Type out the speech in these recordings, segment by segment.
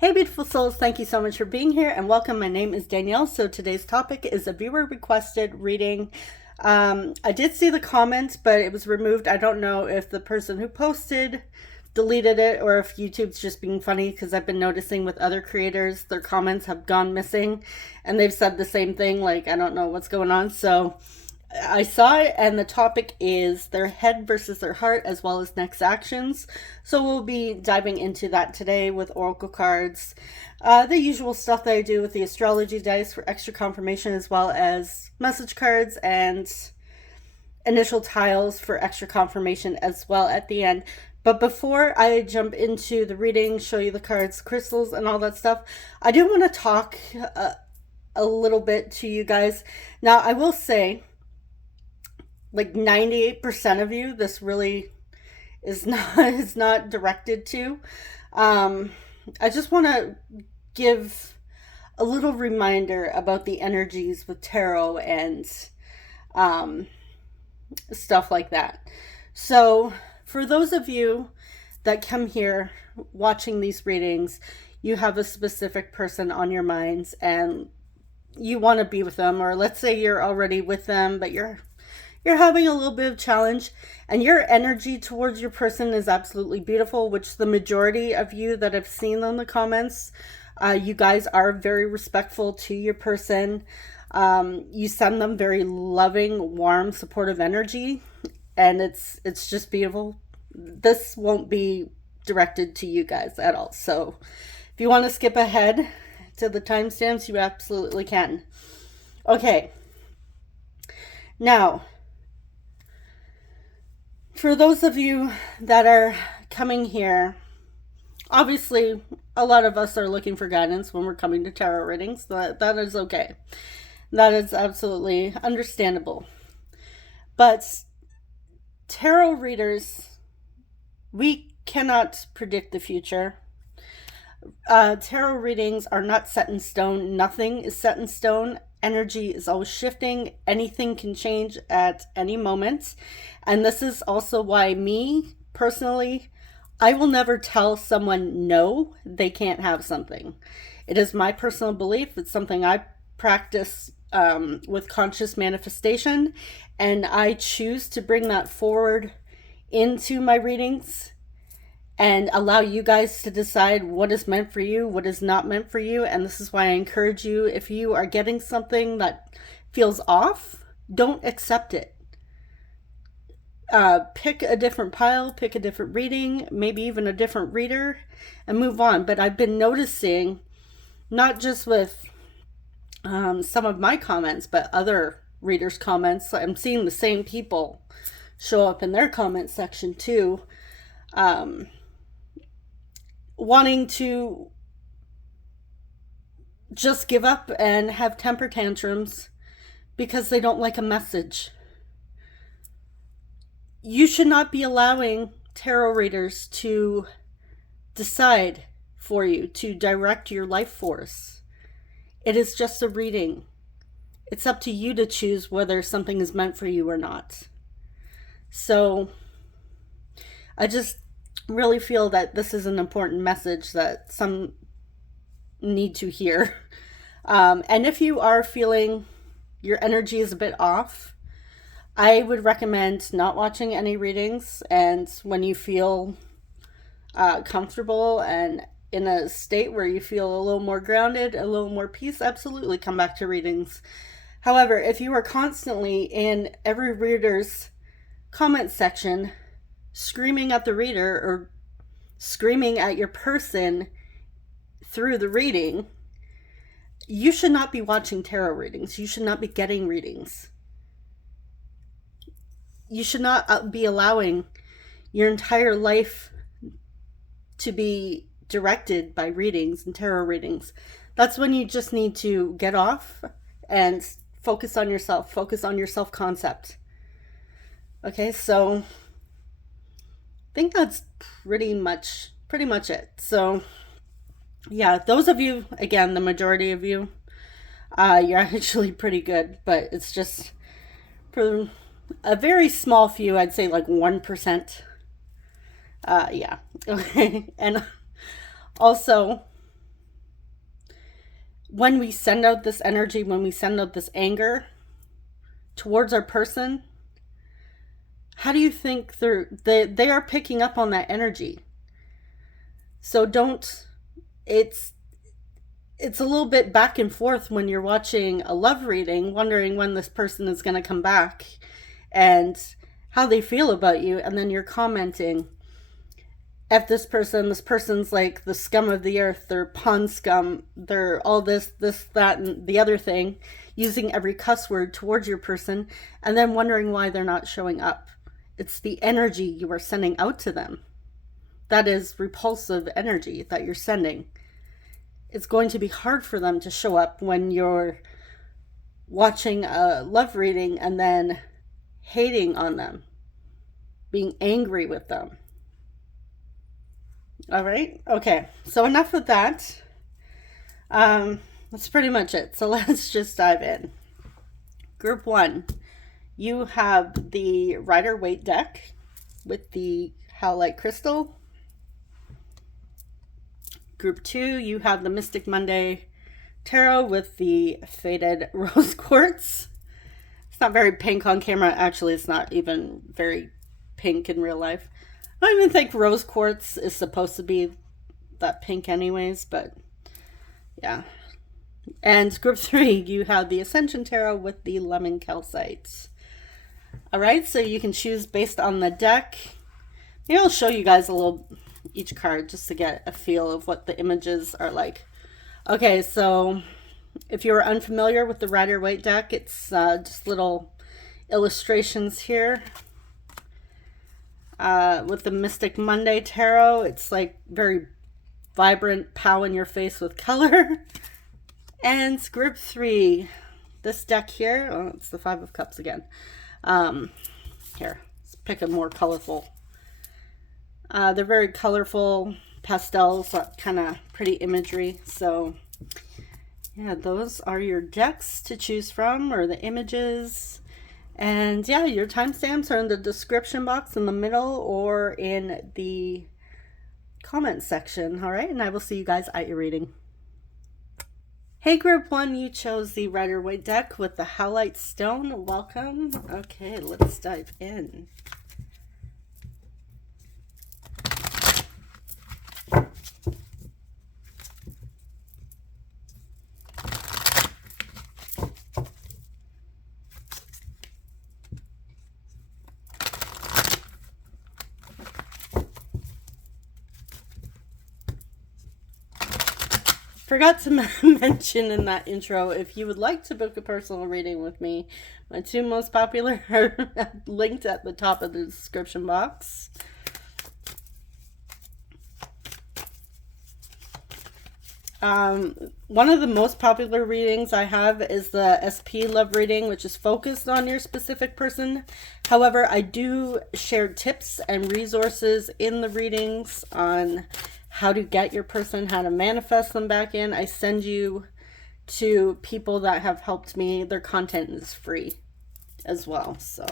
Hey beautiful souls, thank you so much for being here and welcome. My name is Danielle. So today's topic is a viewer requested reading. I did see the comments, but it was removed. I don't know if the person who posted deleted it or if YouTube's just being funny, because I've been noticing with other creators, their comments have gone missing and they've said the same thing, like I don't know what's going on. So I saw it, and the topic is their head versus their heart, as well as next actions. So we'll be diving into that today with oracle cards, the usual stuff that I do with the astrology dice for extra confirmation, as well as message cards and initial tiles for extra confirmation as well at the end. But before I jump into the reading, show you the cards, crystals, and all that stuff, I do want to talk a little bit to you guys. Now, I will say, like 98% of you, this really is not directed to. I just want to give a little reminder about the energies with tarot and stuff like that. So for those of you that come here watching these readings, you have a specific person on your minds and you want to be with them, or let's say you're already with them, but you're having a little bit of challenge, and your energy towards your person is absolutely beautiful, which the majority of you that I've seen in the comments, you guys are very respectful to your person. You send them very loving, warm, supportive energy, and it's just beautiful. This won't be directed to you guys at all. So if you want to skip ahead to the timestamps, you absolutely can. Okay. Now, for those of you that are coming here, obviously a lot of us are looking for guidance when we're coming to tarot readings. That is okay. That is absolutely understandable. But tarot readers, we cannot predict the future. Tarot readings are not set in stone. Nothing is set in stone. Energy is always shifting. Anything can change at any moment. And this is also why me, personally, I will never tell someone no, they can't have something. It is my personal belief. It's something I practice with conscious manifestation. And I choose to bring that forward into my readings and allow you guys to decide what is meant for you, what is not meant for you. And this is why I encourage you, if you are getting something that feels off, don't accept it. Pick a different pile, pick a different reading, maybe even a different reader, and move on. But I've been noticing, not just with some of my comments, but other readers' comments, I'm seeing the same people show up in their comment section too, wanting to just give up and have temper tantrums because they don't like a message. You should not be allowing tarot readers to decide for you, to direct your life force. It is just a reading. It's up to you to choose whether something is meant for you or not. So I just really feel that this is an important message that some need to hear. And if you are feeling your energy is a bit off, I would recommend not watching any readings. And when you feel comfortable and in a state where you feel a little more grounded, a little more peace, absolutely come back to readings. However, if you are constantly in every reader's comment section screaming at the reader or screaming at your person through the reading, you should not be watching tarot readings. You should not be getting readings. You should not be allowing your entire life to be directed by readings and tarot readings. That's when you just need to get off and focus on yourself, focus on your self-concept. Okay, so I think that's pretty much it. So yeah, those of you, again, the majority of you, you're actually pretty good, but it's just for a very small few, I'd say like 1%. Yeah. Okay. And also, when we send out this energy, when we send out this anger towards our person, how do you think they are picking up on that energy? So it's a little bit back and forth when you're watching a love reading, wondering when this person is going to come back and how they feel about you, and then you're commenting at this person's like the scum of the earth, they're pond scum, they're all this, that, and the other thing, using every cuss word towards your person, and then wondering why they're not showing up. It's the energy you are sending out to them. That is repulsive energy that you're sending. It's going to be hard for them to show up when you're watching a love reading and then hating on them, being angry with them. All right. Okay. So enough of that. That's pretty much it. So let's just dive in. Group 1, you have the Rider-Waite deck with the Howlite Crystal. Group 2, you have the Mystic Monday Tarot with the Faded Rose Quartz. It's not very pink on camera. Actually, it's not even very pink in real life. I don't even think rose quartz is supposed to be that pink anyways, but yeah. And group 3, you have the Ascension Tarot with the Lemon Calcite. Alright, so you can choose based on the deck. Maybe I'll show you guys a little each card just to get a feel of what the images are like. Okay, so if you're unfamiliar with the Rider-Waite deck, it's just little illustrations here. With the Mystic Monday Tarot, it's like very vibrant, pow in your face with color. And group 3, this deck here, oh, it's the Five of Cups again. Here, let's pick a more colorful. They're very colorful pastels, kind of pretty imagery. So yeah, those are your decks to choose from, or the images. And yeah, your timestamps are in the description box in the middle or in the comment section. All right, and I will see you guys at your reading. Hey, group 1, you chose the Rider-Waite deck with the Howlite Stone. Welcome. Okay, let's dive in. Forgot to mention in that intro, if you would like to book a personal reading with me, my 2 most popular are linked at the top of the description box. One of the most popular readings I have is the SP Love reading, which is focused on your specific person. However, I do share tips and resources in the readings on how to get your person, how to manifest them back in. I send you to people that have helped me. Their content is free as well. So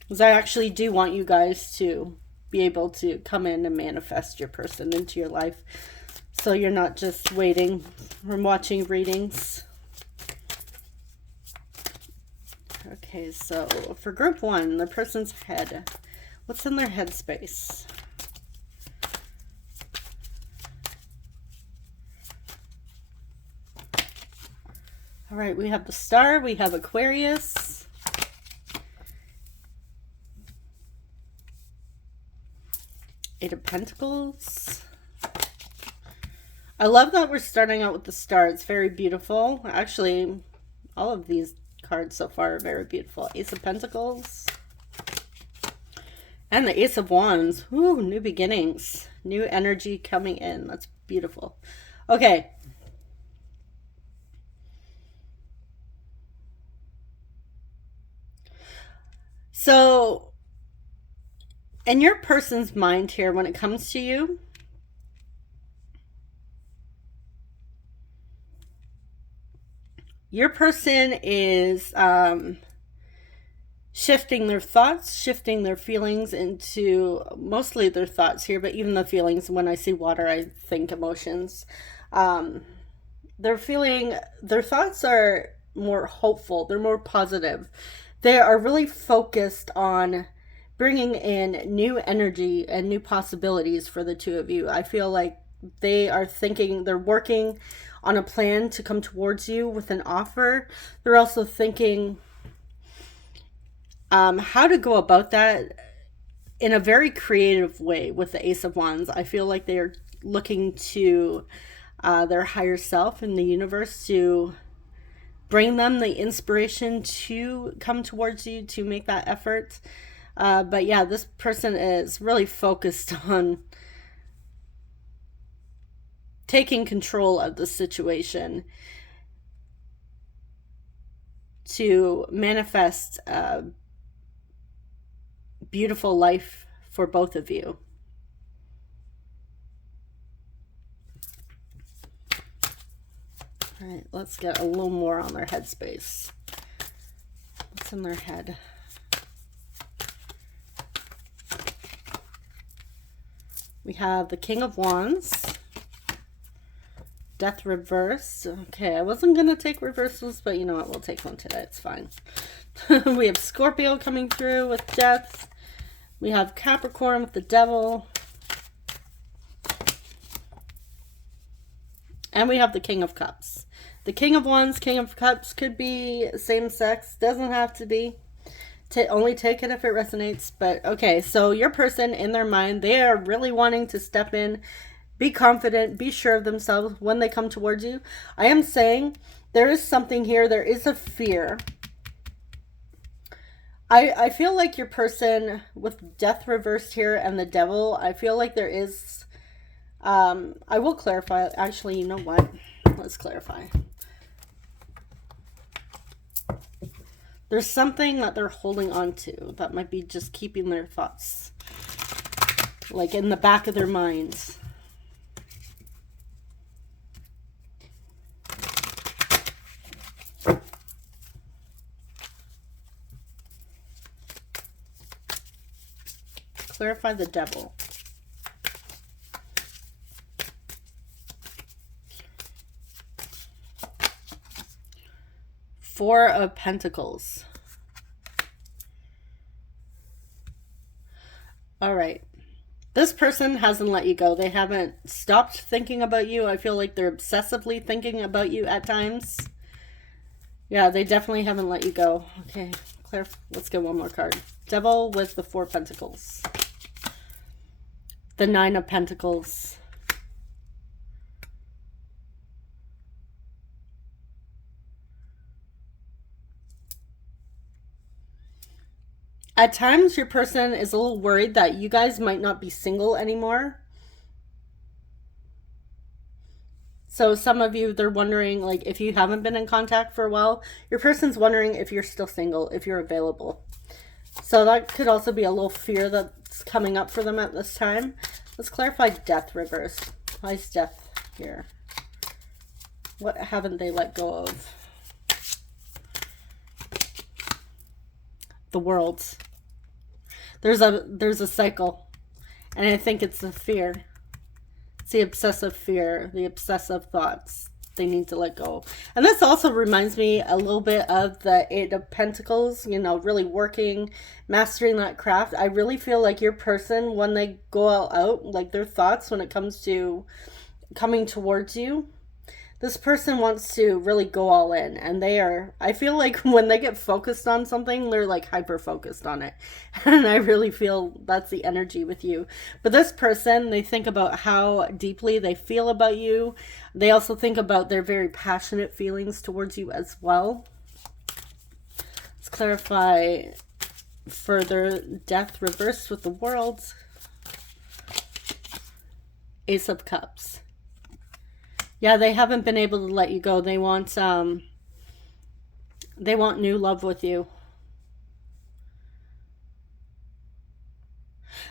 because I actually do want you guys to be able to come in and manifest your person into your life, so you're not just waiting from watching readings. Okay, so for group 1, the person's head. What's in their head space? All right, we have the Star, we have Aquarius. Eight of Pentacles. I love that we're starting out with the Star. It's very beautiful. Actually, all of these cards so far are very beautiful. Ace of Pentacles. And the Ace of Wands. Ooh, new beginnings. New energy coming in. That's beautiful. Okay. So in your person's mind here, when it comes to you, your person is shifting their thoughts, shifting their feelings into mostly their thoughts here, but even the feelings. When I see water, I think emotions. Their thoughts are more hopeful, they're more positive. They are really focused on bringing in new energy and new possibilities for the two of you. I feel like they're working on a plan to come towards you with an offer. They're also thinking how to go about that in a very creative way with the Ace of Wands. I feel like they are looking to their higher self in the universe to bring them the inspiration to come towards you, to make that effort. But yeah, this person is really focused on taking control of the situation to manifest a beautiful life for both of you. All right, let's get a little more on their headspace. What's in their head? We have the King of Wands, Death reversed. Okay, I wasn't going to take reversals, but you know what? We'll take one today. It's fine. We have Scorpio coming through with Death. We have Capricorn with the Devil. And we have the King of Cups. The King of Wands, King of Cups could be same sex. Doesn't have to be. Only take it if it resonates. But okay, so your person, in their mind, they are really wanting to step in, be confident, be sure of themselves when they come towards you. I am saying there is something here. There is a fear. I feel like your person with Death reversed here and the Devil, I feel like there is... I will clarify. Actually, you know what? Let's clarify. There's something that they're holding on to that might be just keeping their thoughts like in the back of their minds. Clarify the Devil. Four of Pentacles. All right. This person hasn't let you go. They haven't stopped thinking about you. I feel like they're obsessively thinking about you at times. Yeah, they definitely haven't let you go. Okay, Claire, let's get one more card. Devil with the Four Pentacles. The Nine of Pentacles. At times, your person is a little worried that you guys might not be single anymore. So some of you, they're wondering, like, if you haven't been in contact for a while, your person's wondering if you're still single, if you're available. So that could also be a little fear that's coming up for them at this time. Let's clarify Death reverse. Why is Death here? What haven't they let go of? The World. There's a cycle, and I think it's the fear. It's the obsessive fear, the obsessive thoughts they need to let go. And this also reminds me a little bit of the Eight of Pentacles, you know, really working, mastering that craft. I really feel like your person, when they go all out, like their thoughts when it comes to coming towards you, this person wants to really go all in, and I feel like when they get focused on something, they're like hyper focused on it. And I really feel that's the energy with you. But this person, they think about how deeply they feel about you. They also think about their very passionate feelings towards you as well. Let's clarify further. Death reversed with the World. Ace of Cups. Yeah, they haven't been able to let you go. They want new love with you.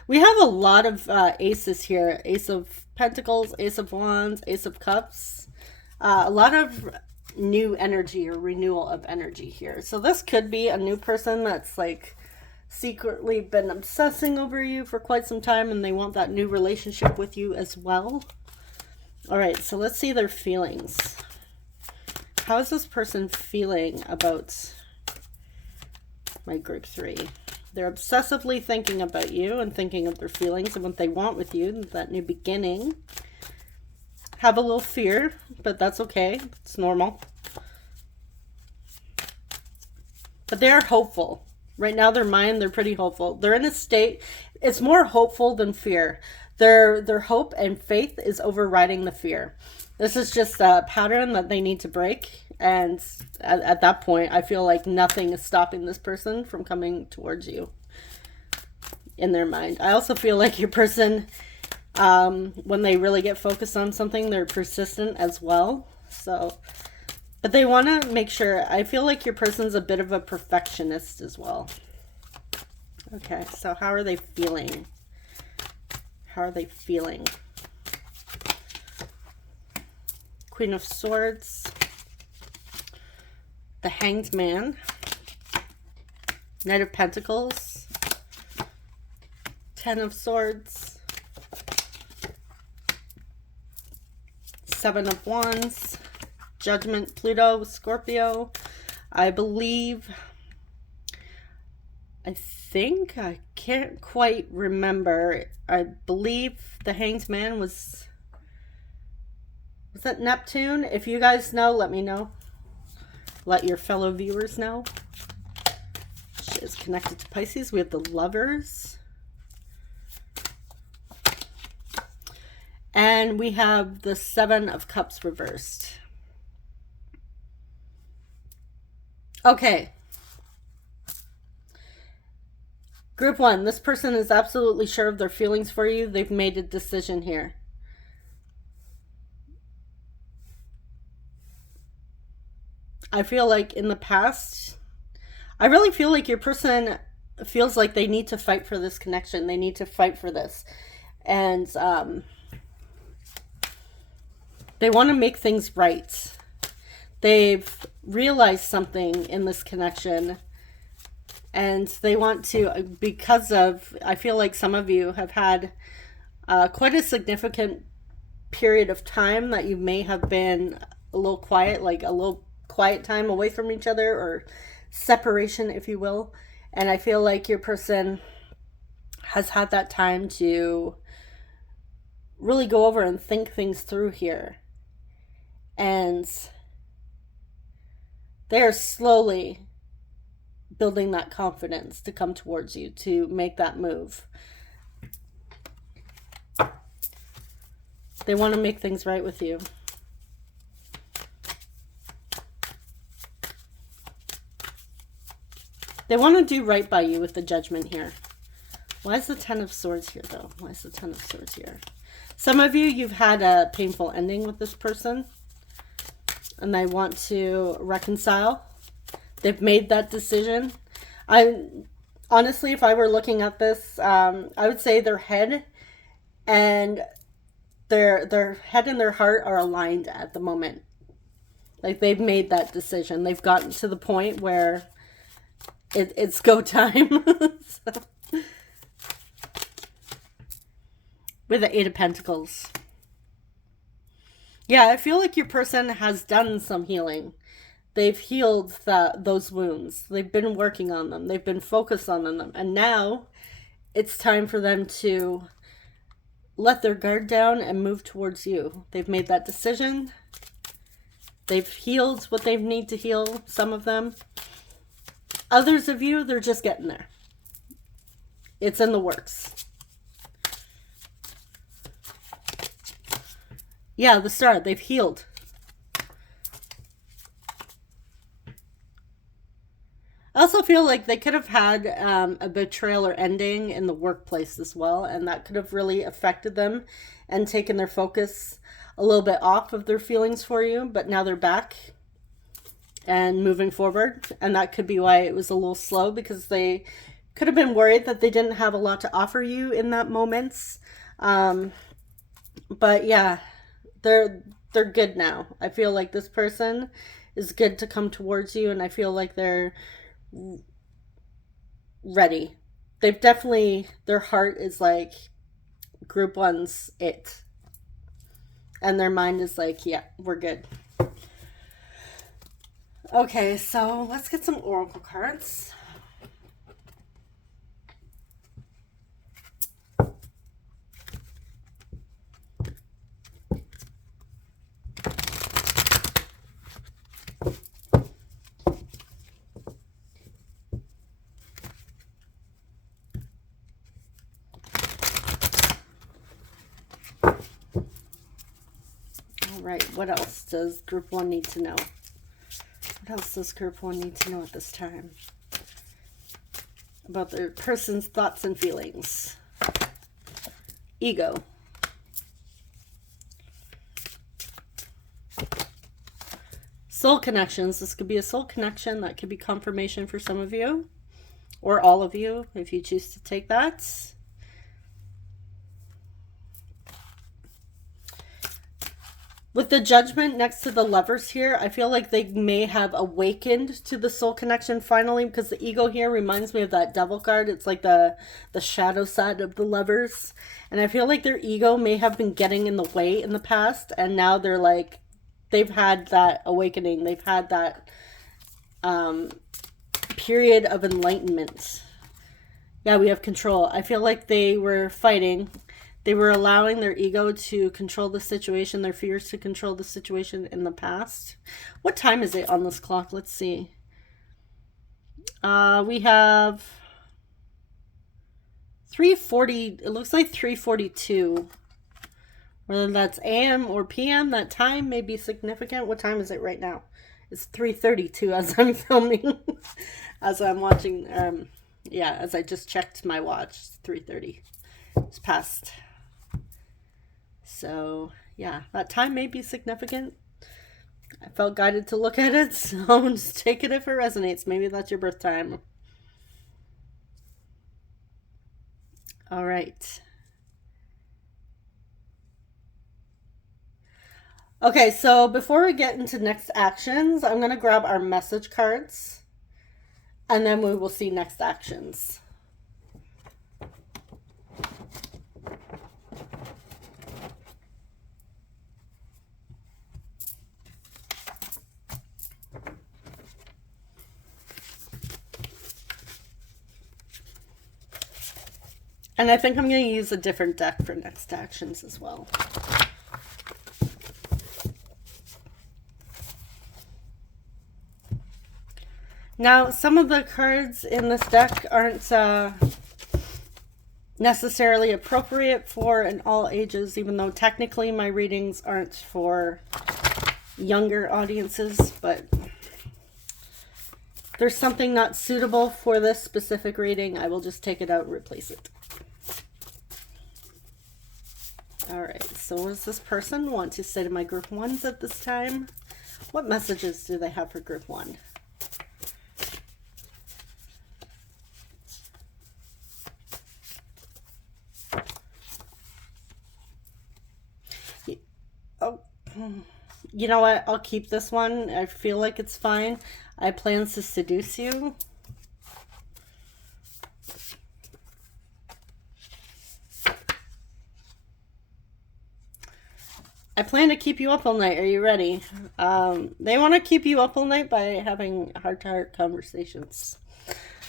We have a lot of aces here. Ace of Pentacles, Ace of Wands, Ace of Cups. A lot of new energy or renewal of energy here. So this could be a new person that's like secretly been obsessing over you for quite some time, and they want that new relationship with you as well. All right, so let's see their feelings. How is this person feeling about my group 3? They're obsessively thinking about you and thinking of their feelings and what they want with you, that new beginning. Have a little fear, but that's okay. It's normal. But they're hopeful. Right now, their mind, they're pretty hopeful. They're in a state, it's more hopeful than fear. Their hope and faith is overriding the fear. This is just a pattern that they need to break. And at that point, I feel like nothing is stopping this person from coming towards you in their mind. I also feel like your person, when they really get focused on something, they're persistent as well. So, but they want to make sure, I feel like your person's a bit of a perfectionist as well. Okay, so how are they feeling? How are they feeling? Queen of Swords. The Hanged Man. Knight of Pentacles. Ten of Swords. Seven of Wands. Judgment, Pluto, Scorpio. I believe, I think, I can't quite remember. I believe the Hanged Man was that Neptune? If you guys know, let me know. Let your fellow viewers know. She is connected to Pisces. We have the Lovers. And we have the Seven of Cups reversed. Okay. Group 1, this person is absolutely sure of their feelings for you. They've made a decision here. I feel like in the past, I really feel like your person feels like they need to fight for this connection. They need to fight for this. And they want to make things right. They've realized something in this connection. And they want to, because of, I feel like some of you have had quite a significant period of time that you may have been a little quiet, like a little quiet time away from each other, or separation, if you will. And I feel like your person has had that time to really go over and think things through here. And they're slowly building that confidence to come towards you, to make that move. They want to make things right with you. They want to do right by you with the Judgment here. Why is the Ten of Swords here, though? Why is the Ten of Swords here? Some of you, you've had a painful ending with this person, and they want to reconcile. They've made that decision. Honestly, if I were looking at this, I would say their head and their head and their heart are aligned at the moment. Like, they've made that decision. They've gotten to the point where it's go time. So, with the Eight of Pentacles. Yeah, I feel like your person has done some healing. They've healed those wounds. They've been working on them. They've been focused on them. And now it's time for them to let their guard down and move towards you. They've made that decision. They've healed what they need to heal, some of them. Others of you, they're just getting there. It's in the works. Yeah, the Star, they've healed. I also feel like they could have had a betrayal or ending in the workplace as well, and that could have really affected them and taken their focus a little bit off of their feelings for you, but now they're back and moving forward, and that could be why it was a little slow, because they could have been worried that they didn't have a lot to offer you in that moment. But yeah, they're good now. I feel like this person is good to come towards you, and I feel like they're ready. They've definitely, their heart is like, group one's it. And their mind is like, yeah, we're good. Okay, so let's get some oracle cards. Right, what else does group one need to know? What else does group one need to know at this time? About their person's thoughts and feelings. Ego. Soul connections. This could be a soul connection. That could be confirmation for some of you. Or all of you, if you choose to take that. With the Judgment next to the Lovers here, I feel like they may have awakened to the soul connection finally, because the ego here reminds me of that Devil card. It's like the shadow side of the Lovers. And I feel like their ego may have been getting in the way in the past, and now they're like, they've had that awakening. They've had that period of enlightenment. Yeah, we have control. I feel like they were fighting. They were allowing their ego to control the situation, their fears to control the situation in the past. What time is it on this clock? Let's see. We have 3:40. It looks like 3:42. Whether that's AM or PM, that time may be significant. What time is it right now? It's 3:32 as I'm filming. As I'm watching. Yeah, as I just checked my watch. It's 3:30. It's past. So, yeah, that time may be significant. I felt guided to look at it, so just take it if it resonates. Maybe that's your birth time. All right. Okay, so before we get into next actions, I'm going to grab our message cards, and then we will see next actions. And I think I'm going to use a different deck for next actions as well. Now, some of the cards in this deck aren't necessarily appropriate for in all ages, even though technically my readings aren't for younger audiences, but if there's something not suitable for this specific reading, I will just take it out and replace it. All right, so what does this person want to say to my group ones at this time? What messages do they have for group one? Oh, you know what? I'll keep this one. I feel like it's fine. I plan to seduce you. I plan to keep you up all night. Are you ready? They want to keep you up all night by having heart-to-heart conversations.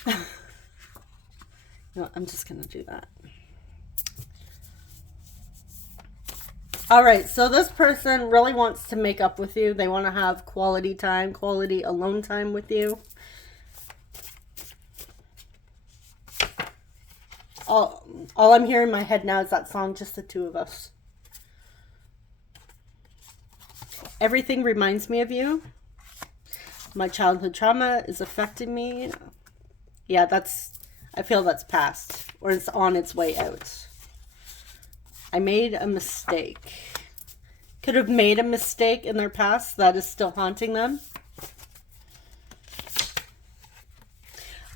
You know, I'm just going to do that. All right, so this person really wants to make up with you. They want to have quality time, quality alone time with you. All I'm hearing in my head now is that song, Just the Two of Us. Everything reminds me of you. My childhood trauma is affecting me. Yeah, I feel that's past, or it's on its way out. I made a mistake. Could have made a mistake in their past that is still haunting them.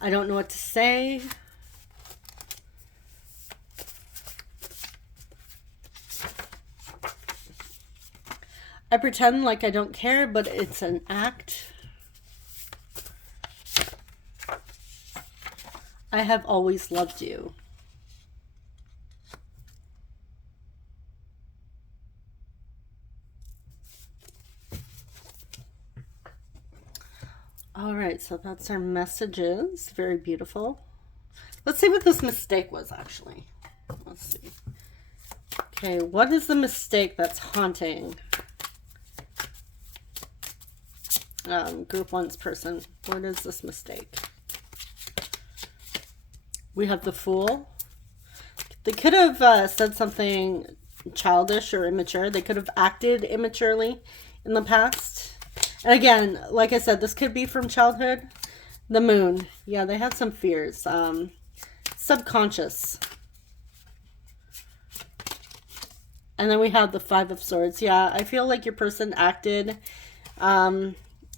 I don't know what to say. I pretend like I don't care, but it's an act. have always loved you. All right, so that's our messages. Very beautiful. Let's see what this mistake was, actually. Let's see. Okay, what is the mistake that's haunting group 1's person? What is this mistake? We have the Fool. They could have said something childish or immature. They could have acted immaturely in the past. And again, like I said, this could be from childhood. The Moon. Yeah, they had some fears. Subconscious. And then we have the Five of Swords. Yeah, I feel like your person acted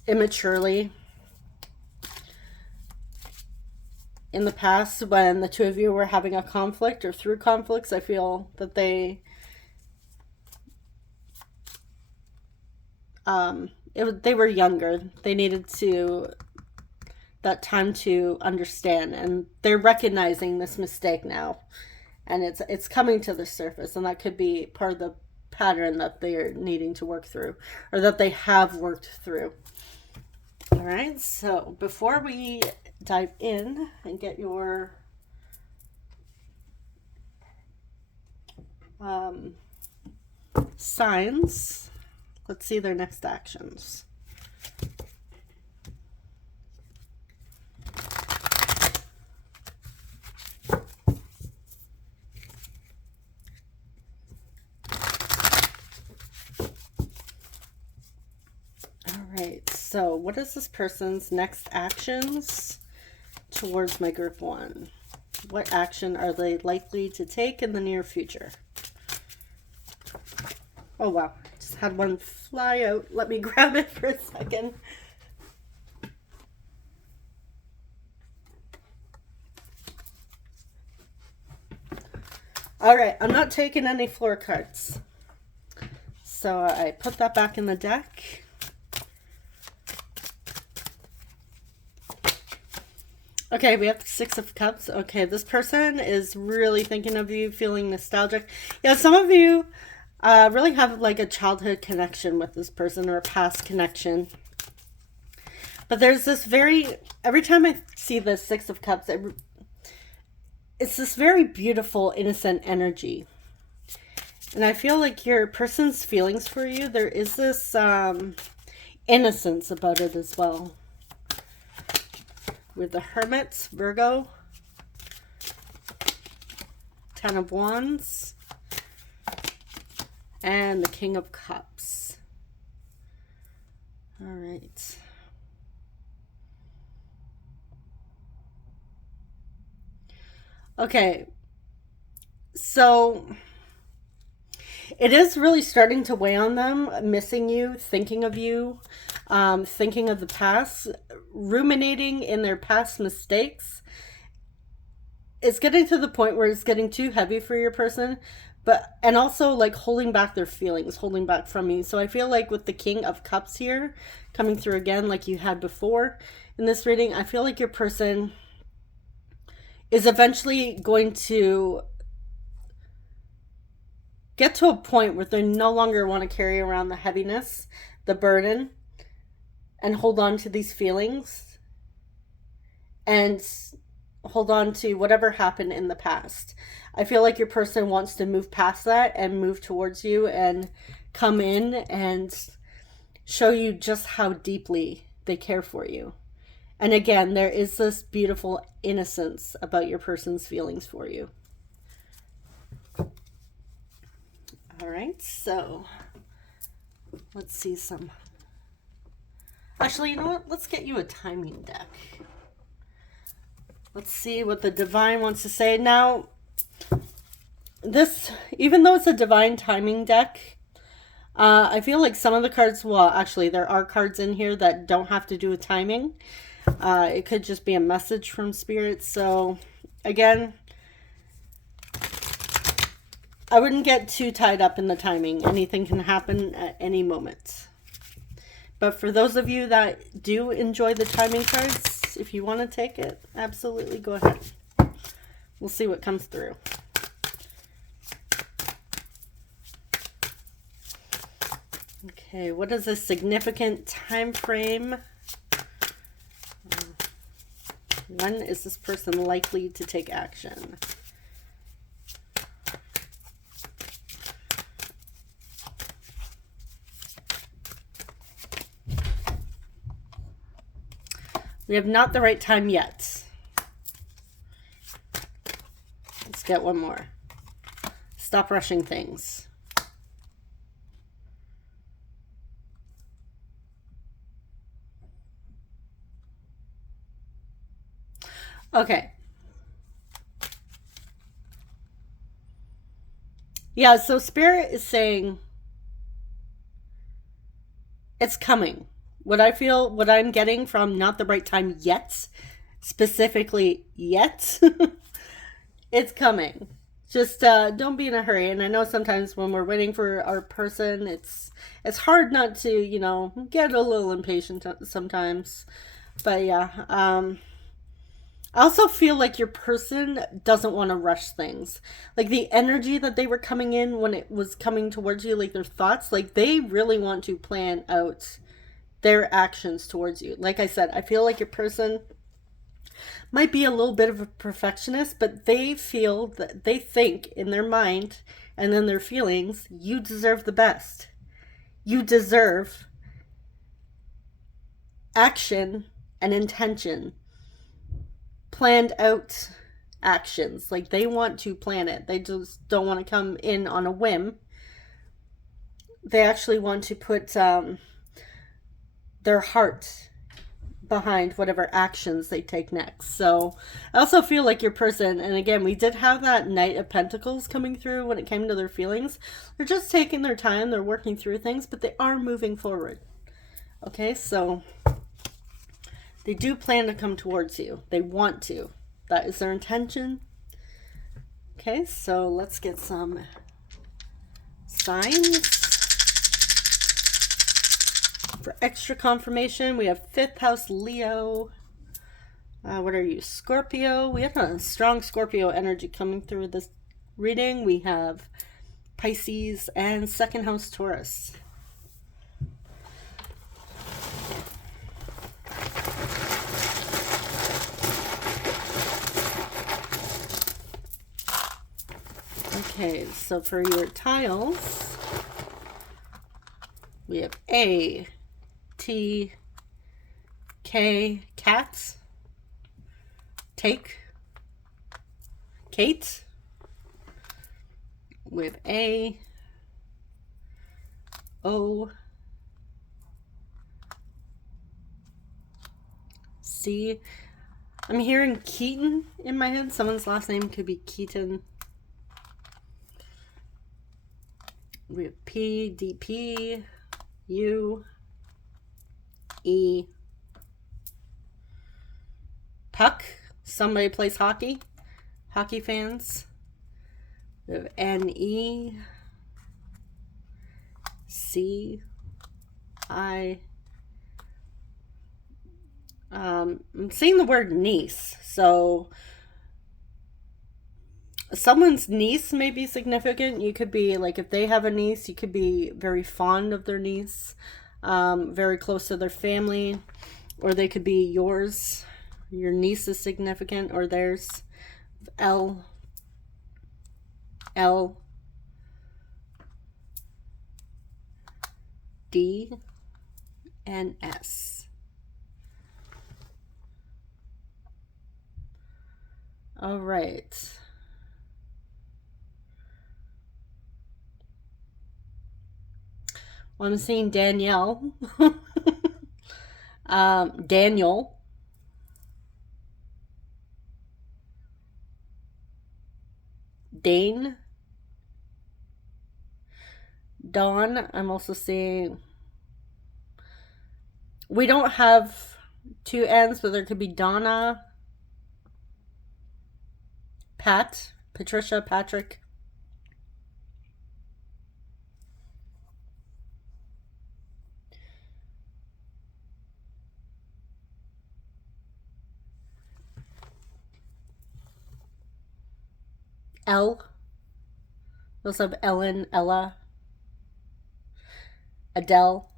immaturely in the past when the two of you were having a conflict or through conflicts. I feel that they were younger. They needed that time to understand, and they're recognizing this mistake now, and it's coming to the surface, and that could be part of the pattern that they're needing to work through, or that they have worked through. All right, so before we dive in and get your signs, let's see their next actions. Alright, so what is this person's next actions towards my group 1? What action are they likely to take in the near future? Oh wow, just had one fly out. Let me grab it for a second. Alright, I'm not taking any floor cards. So I put that back in the deck. Okay, we have the Six of Cups. Okay, this person is really thinking of you, feeling nostalgic. Yeah, some of you really have like a childhood connection with this person, or a past connection. But there's this every time I see the Six of Cups, it's this very beautiful, innocent energy. And I feel like your person's feelings for you, there is this innocence about it as well. With the Hermit, Virgo, Ten of Wands, and the King of Cups. All right. Okay. So it is really starting to weigh on them, missing you, thinking of you, thinking of the past, ruminating in their past mistakes. It's getting to the point where it's getting too heavy for your person, and also like holding back their feelings, holding back from you. So I feel like with the King of Cups here coming through again, like you had before in this reading, I feel like your person is eventually going to get to a point where they no longer want to carry around the heaviness, the burden, and hold on to these feelings and hold on to whatever happened in the past. I feel like your person wants to move past that and move towards you and come in and show you just how deeply they care for you. And again, there is this beautiful innocence about your person's feelings for you. All right, so let's see some. Actually, you know what? Let's get you a timing deck. Let's see what the Divine wants to say. Now, this, even though it's a Divine timing deck, I feel like some of the cards, well, actually, there are cards in here that don't have to do with timing. It could just be a message from Spirit. So, again, I wouldn't get too tied up in the timing. Anything can happen at any moment. But for those of you that do enjoy the timing cards, if you want to take it, absolutely go ahead. We'll see what comes through. Okay, what is a significant time frame? When is this person likely to take action? We have not the right time yet. Let's get one more. Stop rushing things. Okay. Yeah, so Spirit is saying it's coming. What I feel, what I'm getting from not the right time yet, specifically yet, it's coming. Just don't be in a hurry. And I know sometimes when we're waiting for our person, it's hard not to, you know, get a little impatient sometimes. But yeah, I also feel like your person doesn't want to rush things. Like the energy that they were coming in when it was coming towards you, like their thoughts, like they really want to plan out their actions towards you. Like I said, I feel like your person might be a little bit of a perfectionist, but they feel that they think in their mind and in their feelings, you deserve the best. You deserve action and intention, planned out actions. Like they want to plan it. They just don't want to come in on a whim. They actually want to put their heart behind whatever actions they take next. So I also feel like your person, and again, we did have that Knight of Pentacles coming through when it came to their feelings. They're just taking their time. They're working through things, but they are moving forward. Okay, so they do plan to come towards you. They want to. That is their intention. Okay, so let's get some signs. For extra confirmation, we have 5th house Leo. What are you, Scorpio? We have a strong Scorpio energy coming through this reading. We have Pisces and 2nd house Taurus. Okay, so for your tiles, we have A, T, K, cats, take, Kate, with A, O, C. I'm hearing Keaton in my head. Someone's last name could be Keaton. We have P, D, P, U, E, puck. Somebody plays hockey. Hockey fans. We have N, E, C, I. I'm seeing the word niece. So someone's niece may be significant. You could be like, if they have a niece, you could be very fond of their niece, very close to their family, or they could be yours. Your niece is significant, or theirs. L, L, D, and S. All right. Well, I'm seeing Danielle. Daniel. Dane. Dawn. I'm also seeing, we don't have two N's, but there could be Donna, Pat, Patricia, Patrick. Elle. We also have Ellen, Ella, Adele,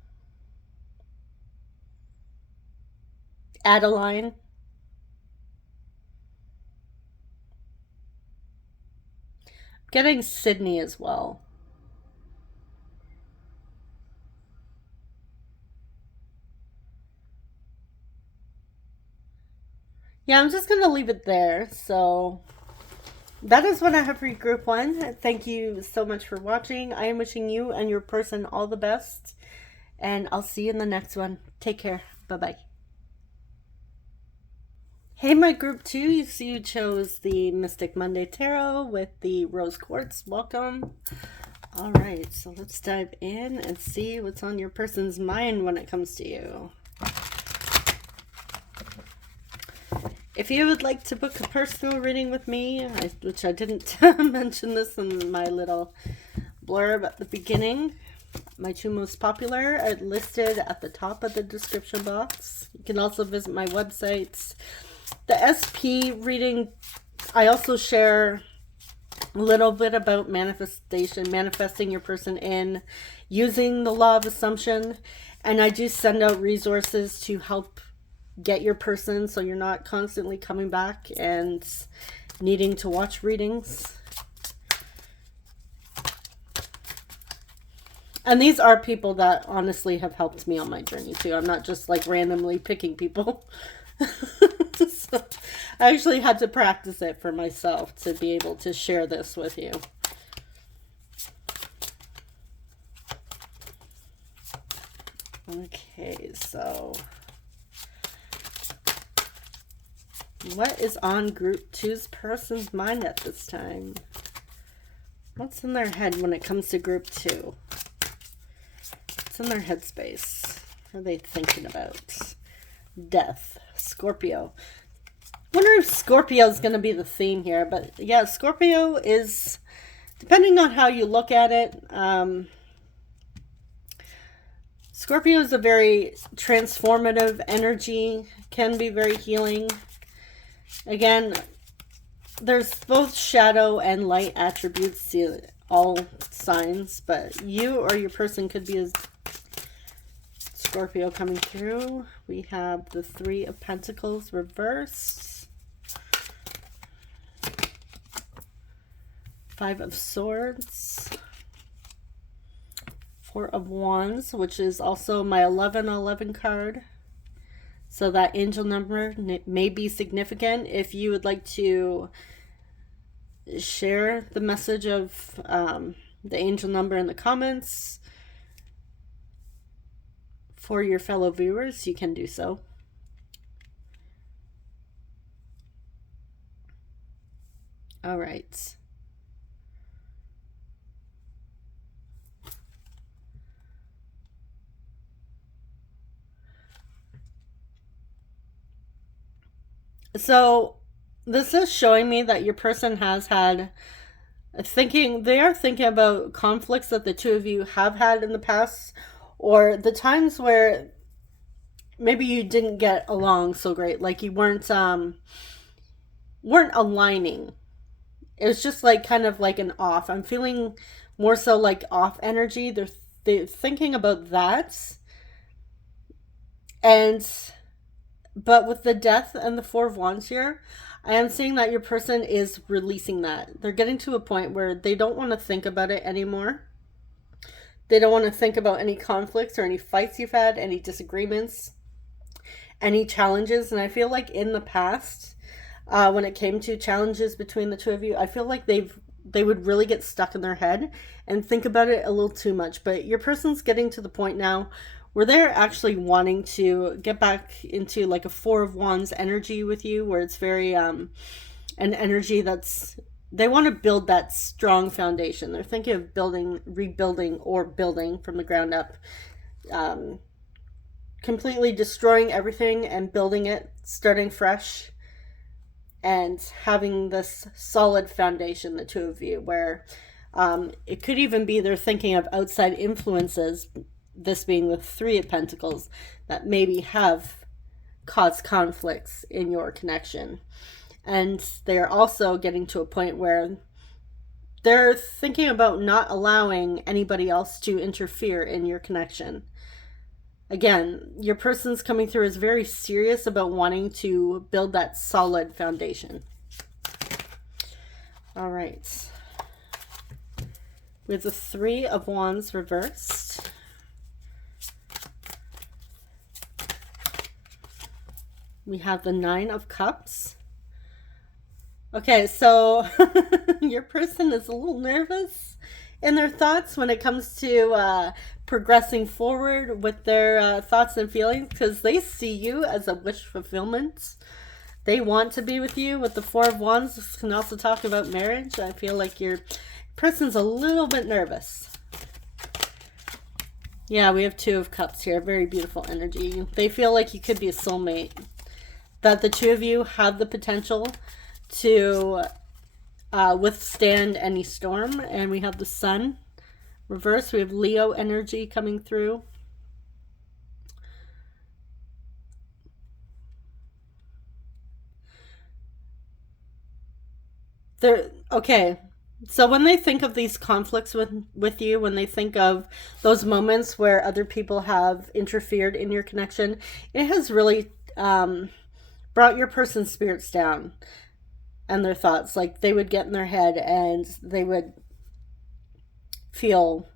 Adeline, getting Sydney as well. Yeah, I'm just going to leave it there. So that is what I have for you, Group 1. Thank you so much for watching. I am wishing you and your person all the best. And I'll see you in the next one. Take care. Bye-bye. Hey, my Group 2. You see you chose the Mystic Monday Tarot with the Rose Quartz. Welcome. All right, so let's dive in and see what's on your person's mind when it comes to you. If you would like to book a personal reading with me, which I didn't mention this in my little blurb at the beginning, my 2 most popular are listed at the top of the description box. You can also visit my websites. The SP reading, I also share a little bit about manifestation, manifesting your person in, using the law of assumption, and I do send out resources to help get your person so you're not constantly coming back and needing to watch readings. And these are people that honestly have helped me on my journey too. I'm not just like randomly picking people. So I actually had to practice it for myself to be able to share this with you. Okay, so what is on Group 2's person's mind at this time? What's in their head when it comes to Group 2? What's in their headspace? What are they thinking about? Death. Scorpio. Wonder if Scorpio is going to be the theme here. But yeah, Scorpio is, depending on how you look at it, Scorpio is a very transformative energy, can be very healing. Again, there's both shadow and light attributes to all signs, but you or your person could be a Scorpio coming through. We have the 3 of Pentacles reversed, 5 of Swords, 4 of Wands, which is also my 1111 card. So that angel number may be significant. If you would like to share the message of the angel number in the comments for your fellow viewers, you can do so. All right. So this is showing me that your person has had they are thinking about conflicts that the 2 of you have had in the past, or the times where maybe you didn't get along so great, like you weren't aligning. It was just like kind of like an off. I'm feeling more so like off energy. They're thinking about that. But with the Death and the 4 of Wands here, I am seeing that your person is releasing that. They're getting to a point where they don't want to think about it anymore. They don't want to think about any conflicts or any fights you've had, any disagreements, any challenges. And I feel like in the past, when it came to challenges between the 2 of you, I feel like they would really get stuck in their head and think about it a little too much. But your person's getting to the point now where they're actually wanting to get back into like a 4 of Wands energy with you, where it's very an energy that's, they want to build that strong foundation. They're thinking of building, rebuilding, or building from the ground up, completely destroying everything and building it, starting fresh, and having this solid foundation, the 2 of you, where it could even be they're thinking of outside influences, this being the 3 of Pentacles, that maybe have caused conflicts in your connection. And they are also getting to a point where they're thinking about not allowing anybody else to interfere in your connection. Again, your person's coming through is very serious about wanting to build that solid foundation. All right. We have the Three of Wands reversed. We have the Nine of Cups. Okay, so your person is a little nervous in their thoughts when it comes to progressing forward with their thoughts and feelings, because they see you as a wish fulfillment. They want to be with you. With the Four of Wands, this can also talk about marriage. I feel like your person's a little bit nervous. Yeah, we have Two of Cups here. Very beautiful energy. They feel like you could be a soulmate. That the two of you have the potential to withstand any storm. And we have the Sun reverse. We have Leo energy coming through. Okay, so when they think of these conflicts with you, when they think of those moments where other people have interfered in your connection, it has really brought your person's spirits down and their thoughts. Like, they would get in their head and they would feel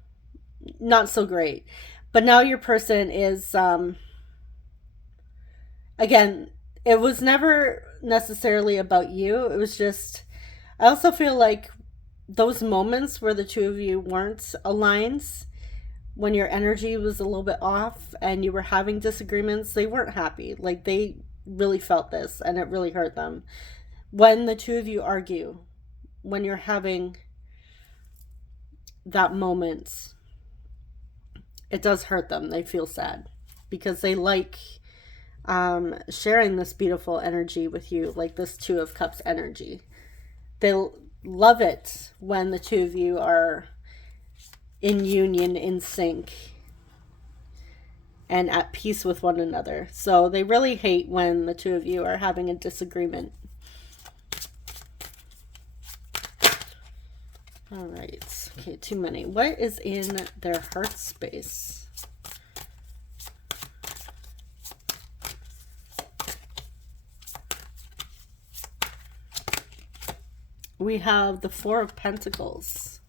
not so great. But now your person is, again, it was never necessarily about you. It was just, I also feel like those moments where the two of you weren't aligned, when your energy was a little bit off and you were having disagreements, they weren't happy. Like, they really felt this and it really hurt them. When the two of you argue, when you're having that moment, it does hurt them. They feel sad because they like sharing this beautiful energy with you, like this Two of Cups energy. They love it when the two of you are in union, in sync, and at peace with one another. So they really hate when the two of you are having a disagreement. All right. Okay, too many. What is in their heart space? We have the Four of Pentacles.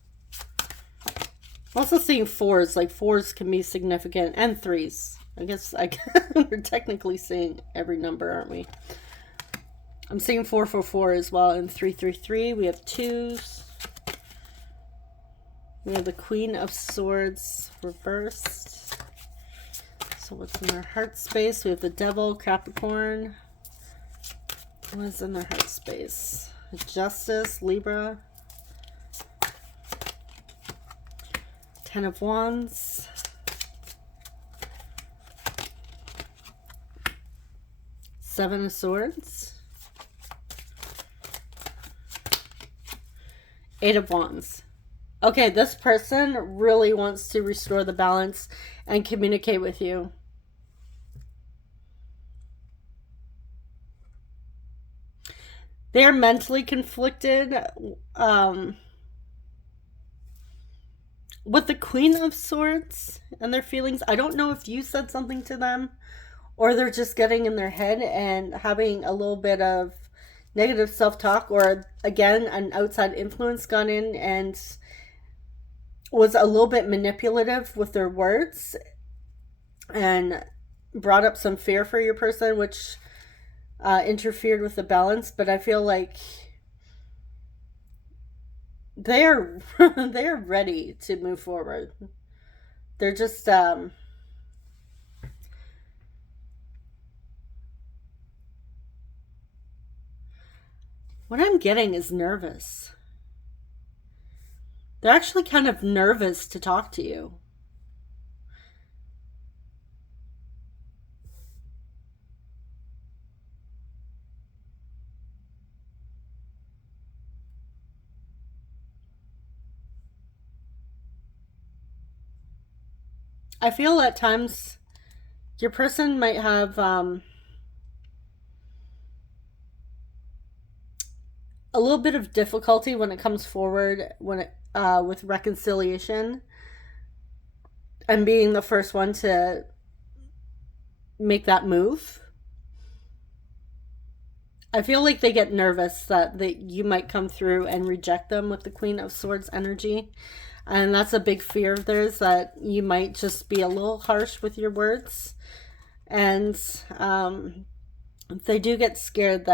I'm also seeing fours. Like, fours can be significant, and threes. I guess we're technically seeing every number, aren't we? I'm seeing 444 as well, and 333. We have twos. We have the Queen of Swords reversed. So what's in their heart space? We have the Devil, Capricorn. What's in their heart space? Justice, Libra. Ten of Wands. Seven of Swords. Eight of Wands. Okay, this person really wants to restore the balance and communicate with you. They're mentally conflicted with the Queen of Swords and their feelings. I don't know if you said something to them or they're just getting in their head and having a little bit of negative self-talk, or again, an outside influence gone in and was a little bit manipulative with their words and brought up some fear for your person, which interfered with the balance. But I feel like they're ready to move forward. They're just what I'm getting is nervous. They're actually kind of nervous to talk to you. I feel at times your person might have a little bit of difficulty when it comes forward, when it with reconciliation and being the first one to make that move. I feel like they get nervous that you might come through and reject them with the Queen of Swords energy. And that's a big fear of theirs, that you might just be a little harsh with your words. And they do get scared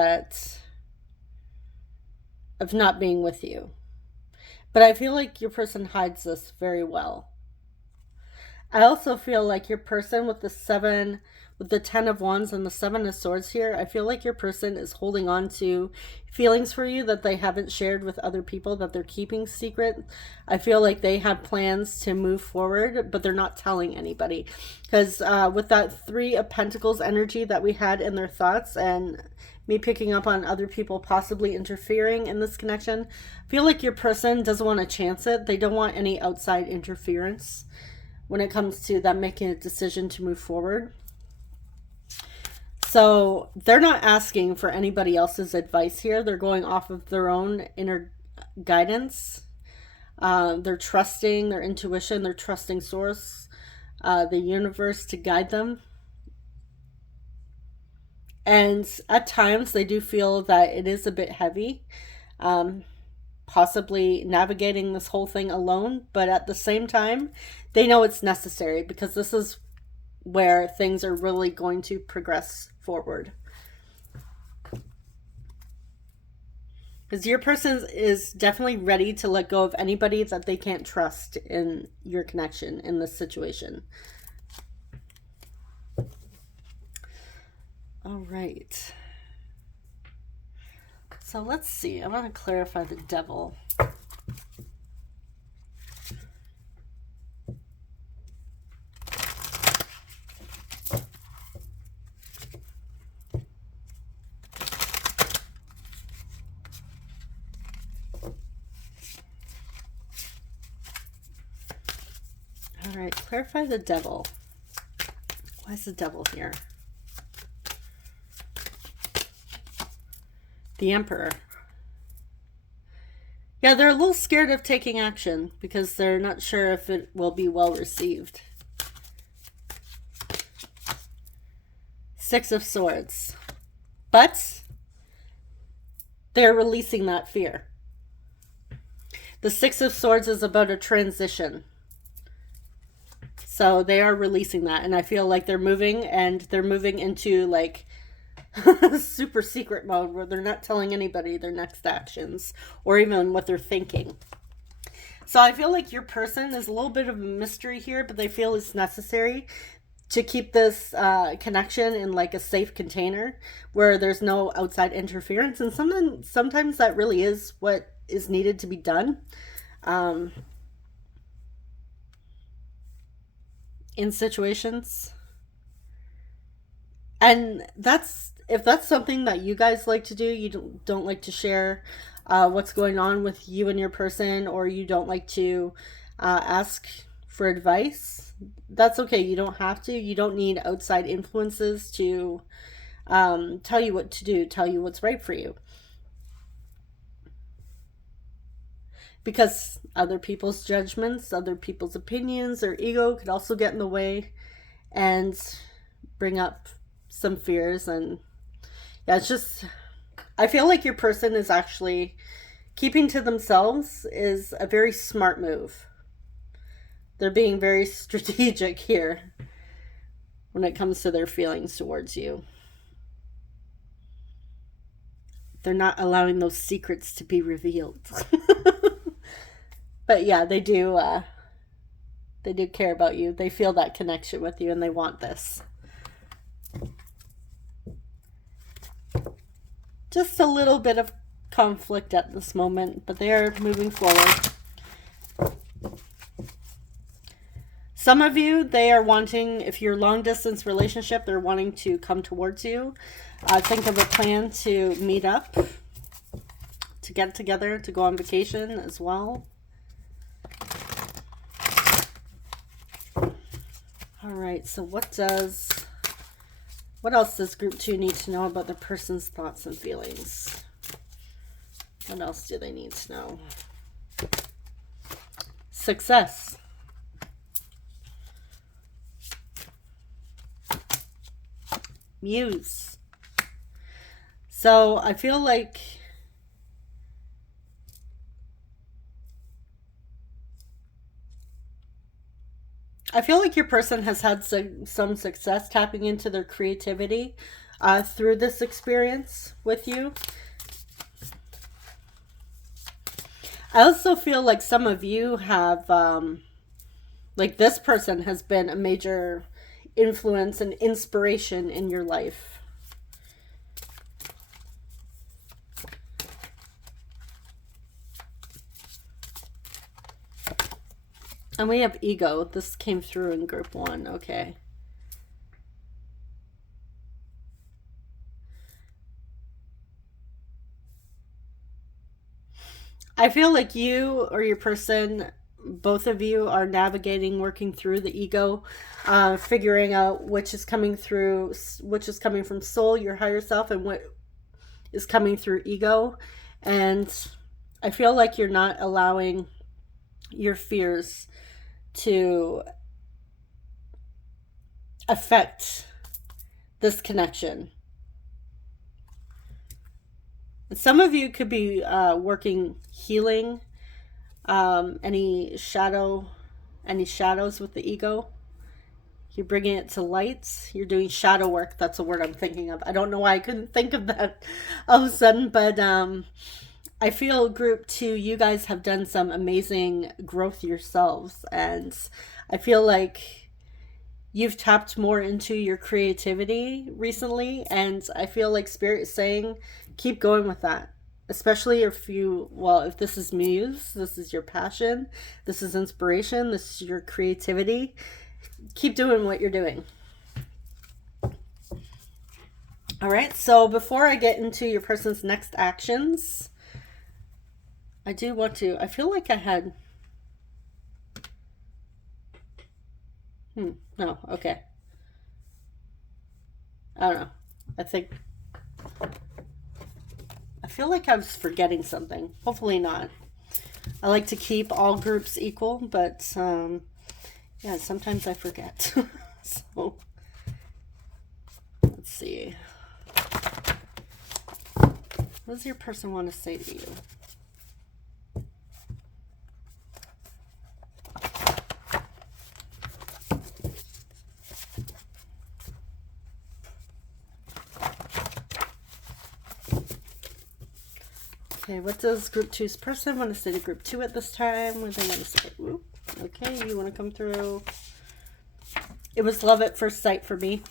of not being with you. But I feel like your person hides this very well. I also feel like your person with the 10 of Wands and the 7 of Swords here, I feel like your person is holding on to feelings for you that they haven't shared with other people, that they're keeping secret. I feel like they have plans to move forward, but they're not telling anybody. Because with that 3 of Pentacles energy that we had in their thoughts, and me picking up on other people possibly interfering in this connection, I feel like your person doesn't want to chance it. They don't want any outside interference when it comes to them making a decision to move forward. So they're not asking for anybody else's advice here. They're going off of their own inner guidance. They're trusting their intuition. They're trusting source, the universe, to guide them. And at times they do feel that it is a bit heavy, possibly navigating this whole thing alone. But at the same time, they know it's necessary, because this is where things are really going to progress forward. Because your person is definitely ready to let go of anybody that they can't trust in your connection in this situation. All right. So let's see. I want to clarify the Devil. All right, clarify the Devil. Why is the Devil here? The Emperor. Yeah, they're a little scared of taking action because they're not sure if it will be well received. 6 of Swords. But they're releasing that fear. The 6 of Swords is about a transition. So they are releasing that. And I feel like they're moving, and they're moving into like super secret mode where they're not telling anybody their next actions or even what they're thinking. So I feel like your person is a little bit of a mystery here, but they feel it's necessary to keep this connection in like a safe container where there's no outside interference. And sometimes that really is what is needed to be done. In situations. And if that's something that you guys like to do, you don't like to share what's going on with you and your person, or you don't like to ask for advice, that's okay. You don't have to. You don't need outside influences to tell you what to do, tell you what's right for you. Because other people's judgments, other people's opinions, or ego could also get in the way and bring up some fears. And yeah, it's just, I feel like your person is actually keeping to themselves is a very smart move. They're being very strategic here when it comes to their feelings towards you. They're not allowing those secrets to be revealed. But yeah, they do care about you. They feel that connection with you, and they want this. Just a little bit of conflict at this moment, but they are moving forward. Some of you, they are wanting, if you're long distance relationship, they're wanting to come towards you. Think of a plan to meet up, to get together, to go on vacation as well. All right, so what else does group 2 need to know about the person's thoughts and feelings? What else do they need to know? Success. Muse. So I feel like your person has had some success tapping into their creativity through this experience with you. I also feel like some of you have, like this person has been a major influence and inspiration in your life. And we have ego. This came through in group 1. Okay. I feel like you or your person, both of you are navigating, working through the ego, figuring out which is coming through, which is coming from soul, your higher self, and what is coming through ego. And I feel like you're not allowing your fears to affect this connection. Some of you could be working healing any shadows with the ego. You're bringing it to light. You're doing shadow work. That's a word I'm thinking of. I don't know why I couldn't think of that all of a sudden, but I feel group 2, you guys have done some amazing growth yourselves, and I feel like you've tapped more into your creativity recently, and I feel like Spirit is saying keep going with that. Especially if this is muse, this is your passion, this is inspiration, this is your creativity. Keep doing what you're doing. All right, so before I get into your person's next actions, I feel like I had... No, okay. I don't know. I feel like I was forgetting something. Hopefully not. I like to keep all groups equal, but yeah, sometimes I forget. So, let's see. What does your person want to say to you? Okay, what does group 2's person want to say to group 2 at this time? What do they want to say? Ooh, okay, you want to come through. It was love at first sight for me.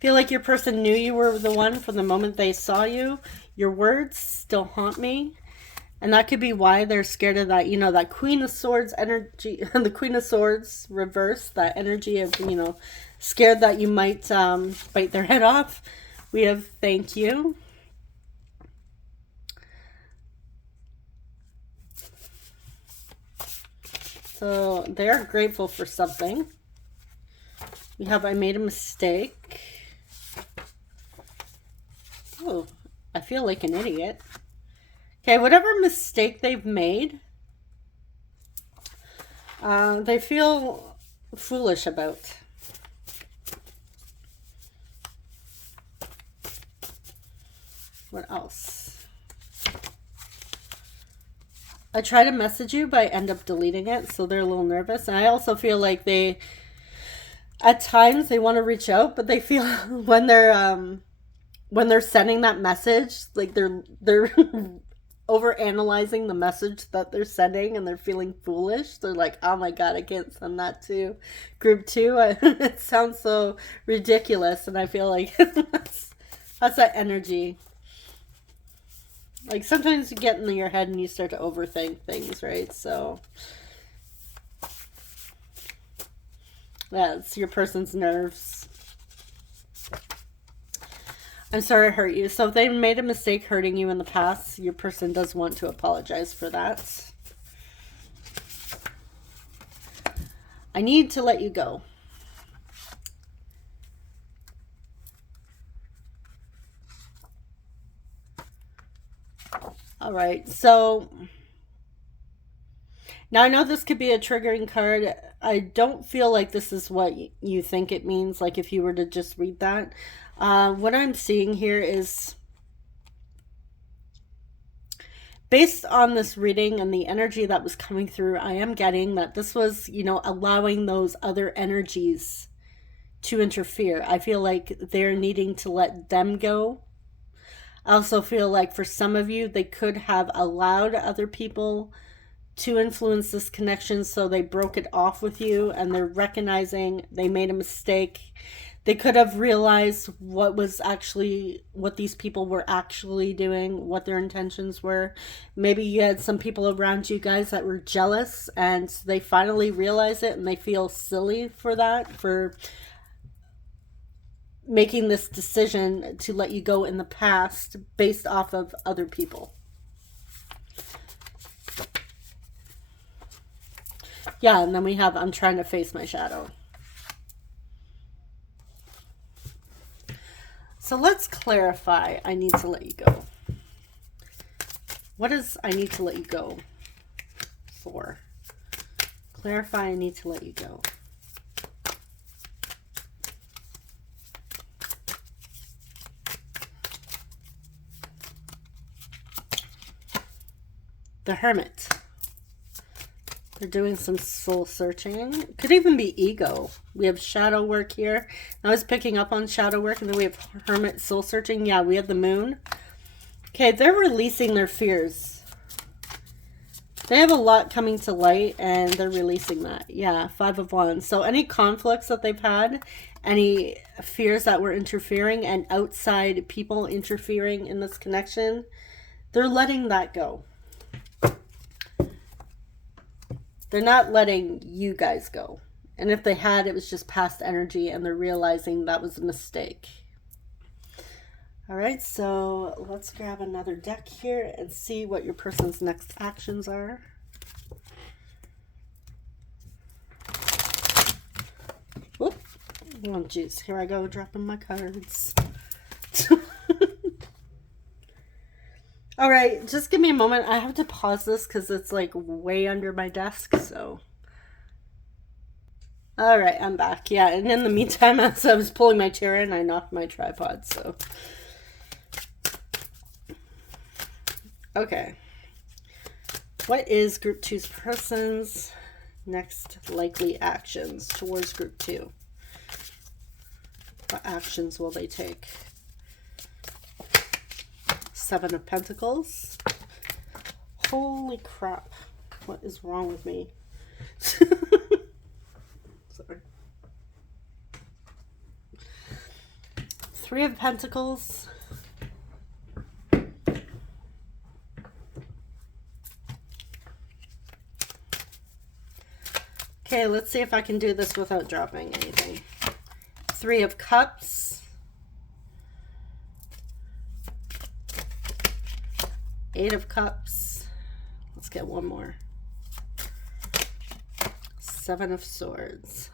Feel like your person knew you were the one from the moment they saw you. Your words still haunt me. And that could be why they're scared of that, that Queen of Swords energy, the Queen of Swords reverse, that energy of, scared that you might bite their head off. We have thank you. So they are grateful for something. We have I made a mistake. Oh, I feel like an idiot. Okay, whatever mistake they've made, they feel foolish about. What else? I try to message you, but I end up deleting it, so they're a little nervous. And I also feel like at times they want to reach out, but they feel when they're sending that message, like they're over analyzing the message that they're sending, and they're feeling foolish. They're like, oh my god, I can't send that to group 2. It sounds so ridiculous, and I feel like that's that energy. Like sometimes you get in your head and you start to overthink things, right? So that's your person's nerves. I'm sorry I hurt you. So if they made a mistake hurting you in the past, your person does want to apologize for that. I need to let you go. All right, so now I know this could be a triggering card. I don't feel like this is what you think it means, like if you were to just read that. What I'm seeing here is, based on this reading and the energy that was coming through, I am getting that this was, allowing those other energies to interfere. I feel like they're needing to let them go. I also feel like for some of you, they could have allowed other people to influence this connection, so they broke it off with you and they're recognizing they made a mistake. They could have realized what these people were actually doing, what their intentions were. Maybe you had some people around you guys that were jealous and they finally realize it and they feel silly for that, for making this decision to let you go in the past based off of other people. Yeah, and then we have, I'm trying to face my shadow. So let's clarify, I need to let you go. What is I need to let you go for? Clarify, I need to let you go. The Hermit. They're doing some soul searching. Could even be ego. We have shadow work here. I was picking up on shadow work, and then we have Hermit, soul searching. Yeah, we have the Moon. Okay, they're releasing their fears. They have a lot coming to light, and they're releasing that. Yeah, 5 of Wands. So any conflicts that they've had, any fears that were interfering, and outside people interfering in this connection, they're letting that go. They're not letting you guys go. And if they had, it was just past energy and they're realizing that was a mistake. All right, so let's grab another deck here and see what your person's next actions are. Whoop. Oh, geez. Here I go, dropping my cards. All right, just give me a moment. I have to pause this because it's like way under my desk, so. All right, I'm back. Yeah, and in the meantime, as I was pulling my chair in, I knocked my tripod, so. Okay. What is Group 2's person's next likely actions towards Group 2? What actions will they take? 7 of Pentacles. Holy crap. What is wrong with me? Sorry. 3 of Pentacles. Okay, let's see if I can do this without dropping anything. 3 of Cups. 8 of Cups. Let's get one more. 7 of Swords.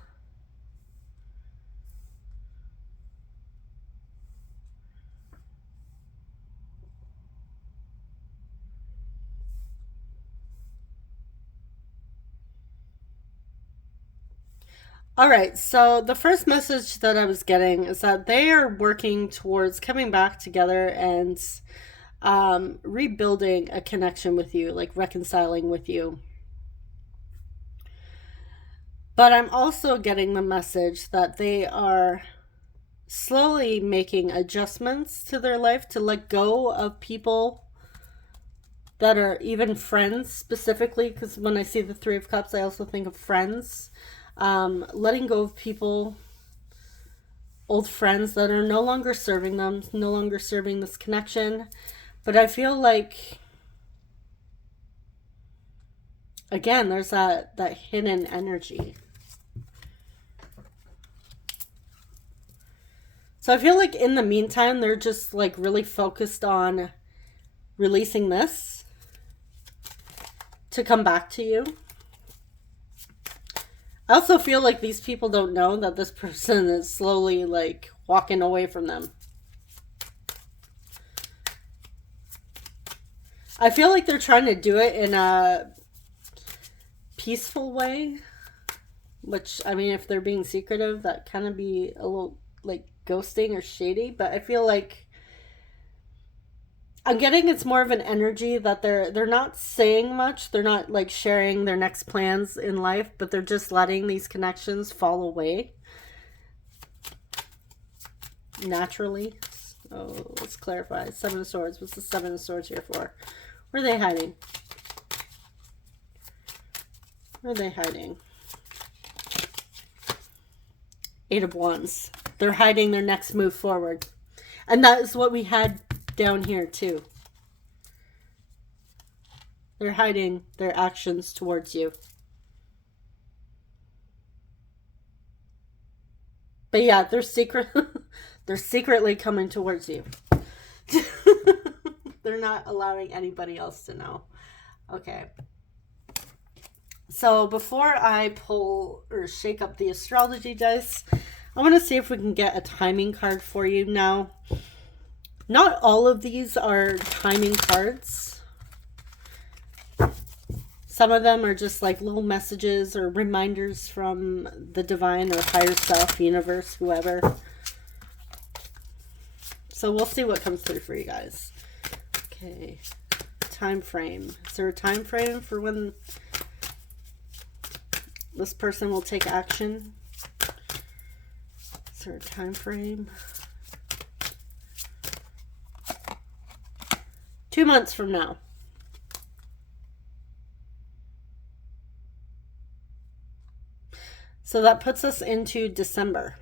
All right, so the first message that I was getting is that they are working towards coming back together and rebuilding a connection with you, like reconciling with you. But I'm also getting the message that they are slowly making adjustments to their life to let go of people that are even friends specifically, because when I see the 3 of Cups, I also think of friends. Letting go of people, old friends that are no longer serving them, no longer serving this connection. But I feel like, again, there's that hidden energy. So I feel like in the meantime, they're just like really focused on releasing this to come back to you. I also feel like these people don't know that this person is slowly like walking away from them. I feel like they're trying to do it in a peaceful way, which, I mean, if they're being secretive, that kind of be a little like ghosting or shady, but I feel like I'm getting it's more of an energy that they're not saying much. They're not like sharing their next plans in life, but they're just letting these connections fall away naturally. Oh, let's clarify. Seven of Swords. What's the Seven of Swords here for? Where are they hiding? Where are they hiding? Eight of Wands. They're hiding their next move forward. And that is what we had down here too. They're hiding their actions towards you. But yeah, they're secretly coming towards you. They're not allowing anybody else to know. Okay. So before I pull or shake up the astrology dice, I want to see if we can get a timing card for you now. Not all of these are timing cards. Some of them are just like little messages or reminders from the divine or higher self, universe, whoever. So we'll see what comes through for you guys. Okay. Time frame. Is there a time frame for when this person will take action? Is there a time frame? 2 months from now. So that puts us into December.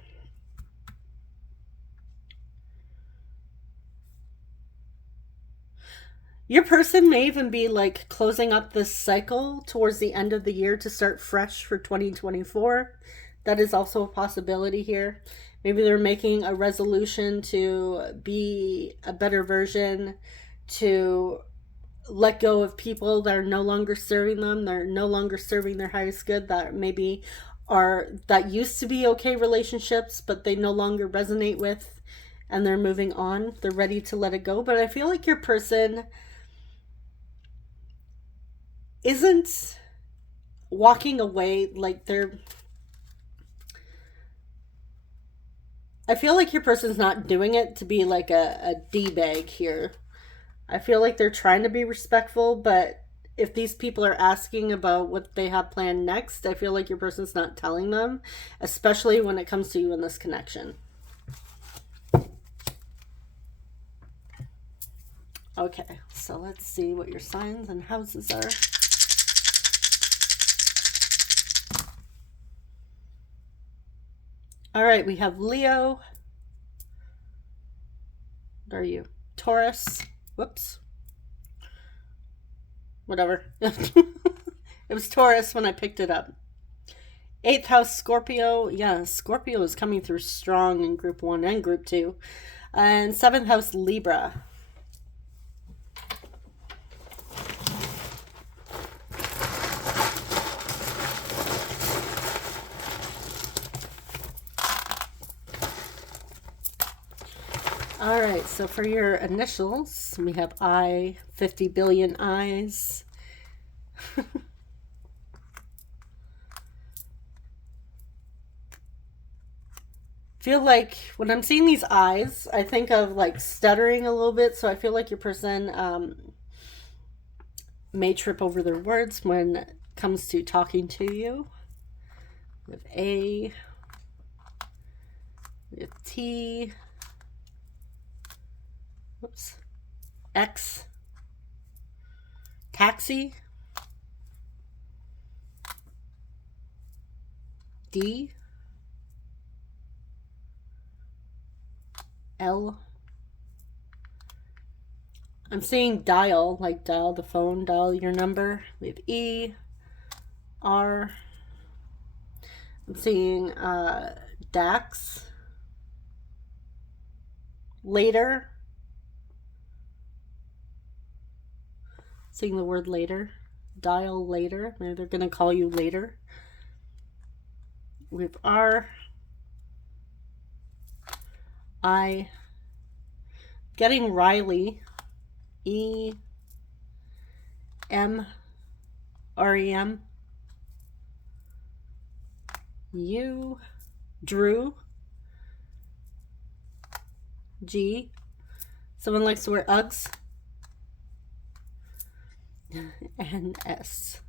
Your person may even be like closing up this cycle towards the end of the year to start fresh for 2024. That is also a possibility here. Maybe they're making a resolution to be a better version, to let go of people that are no longer serving them. They're no longer serving their highest good, that maybe that used to be okay relationships, but they no longer resonate with, and they're moving on. They're ready to let it go. But I feel like your person isn't walking away like I feel like your person's not doing it to be like a D-bag here. I feel like they're trying to be respectful, but if these people are asking about what they have planned next, I feel like your person's not telling them, especially when it comes to you in this connection. Okay, so let's see what your signs and houses are. All right, we have Leo. What are you? Taurus. Whoops. Whatever. It was Taurus when I picked it up. 8th house, Scorpio. Yeah, Scorpio is coming through strong in group 1 and group 2. And 7th house, Libra. All right, so for your initials, we have I, 50 billion eyes. Feel like when I'm seeing these eyes, I think of like stuttering a little bit. So I feel like your person may trip over their words when it comes to talking to you. We have A, we have T, whoops, X, taxi, D, L. I'm seeing dial, like dial the phone, dial your number. We have E, R. I'm seeing Dax, later. Seeing the word later, dial later. Maybe they're going to call you later. We have R, I, getting Riley, E, M-R-E-M. U, Drew, G. Someone likes to wear Uggs. And S.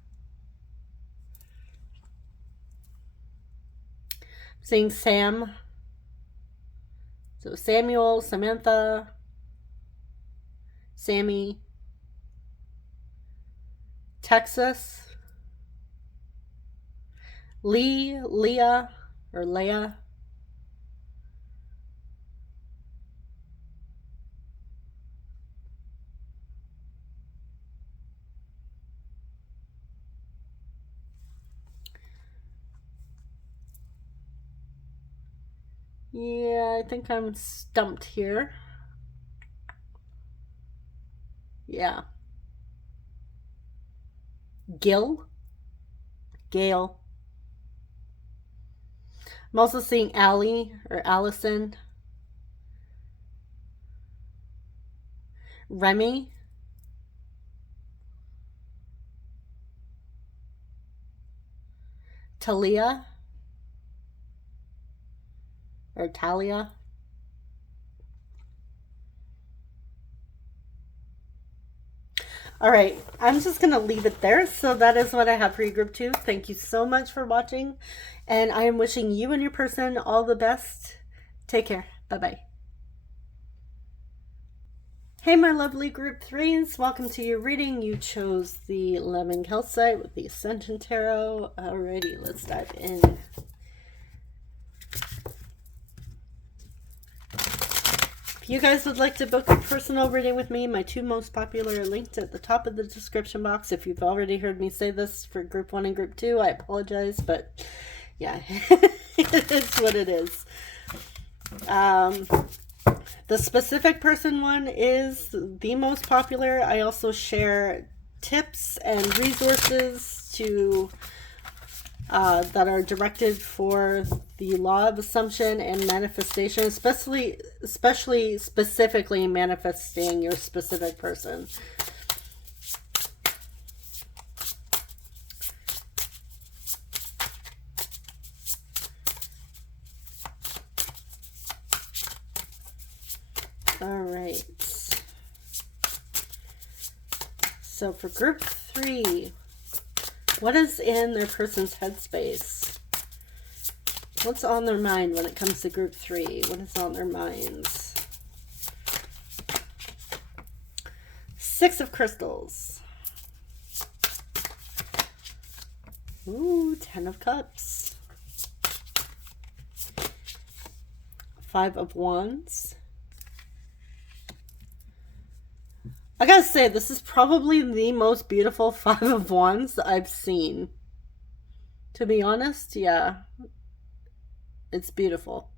Seeing Sam. So Samuel, Samantha, Sammy, Texas, Lee, Leah, or Leah, yeah, I think I'm stumped here. Yeah. Gail. I'm also seeing Allie or Allison. Remy. Talia. Or Talia. All right, I'm just going to leave it there. So that is what I have for you, group 2. Thank you so much for watching. And I am wishing you and your person all the best. Take care. Bye-bye. Hey, my lovely group 3s. Welcome to your reading. You chose the Lemon Calcite with the Ascension Tarot. Alrighty, let's dive in. If you guys would like to book a personal reading with me, my 2 most popular are linked at the top of the description box. If you've already heard me say this for group 1 and group 2, I apologize, but yeah, it's what it is. The specific person one is the most popular. I also share tips and resources to that are directed for the law of assumption and manifestation, specifically manifesting your specific person. All right. So for group 3, what is in their person's headspace? What's on their mind when it comes to group 3? What is on their minds? 6 of Crystals. Ooh, 10 of Cups. 5 of Wands. I gotta say, this is probably the most beautiful 5 of Wands that I've seen. To be honest, yeah. It's beautiful.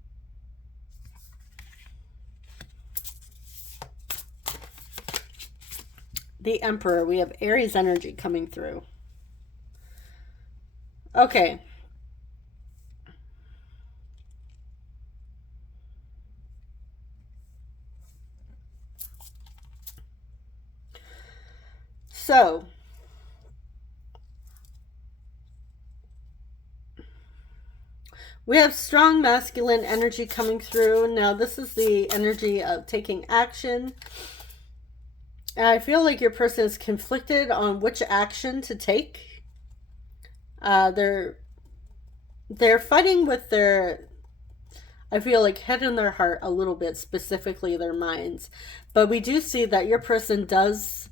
The Emperor. We have Aries energy coming through. Okay. So, we have strong masculine energy coming through. Now, this is the energy of taking action. And I feel like your person is conflicted on which action to take. They're fighting with their, I feel like, head and their heart a little bit, specifically their minds. But we do see that your person does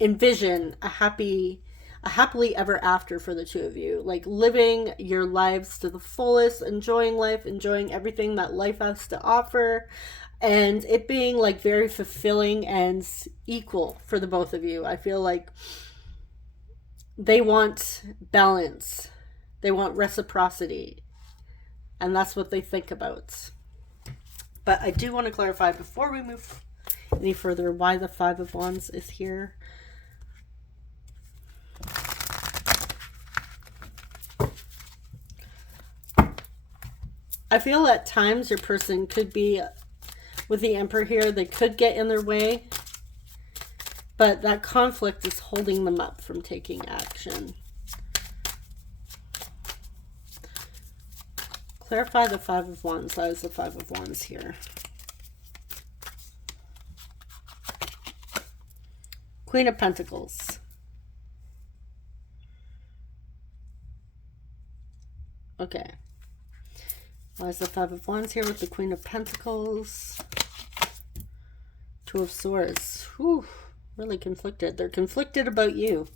envision a happily ever after for the 2 of you, like living your lives to the fullest, enjoying life, enjoying everything that life has to offer, and it being like very fulfilling and equal for the both of you. I feel like they want balance, they want reciprocity, and that's what they think about. But I do want to clarify before we move any further why the 5 of Wands is here. I feel at times your person could be, with the Emperor here, they could get in their way. but that conflict is holding them up from taking action. Clarify the Five of Wands. That is the Five of Wands here. Queen of Pentacles. Okay. Why is the Five of Wands here with the Queen of Pentacles? Two of Swords. Whew, really conflicted. They're conflicted about you.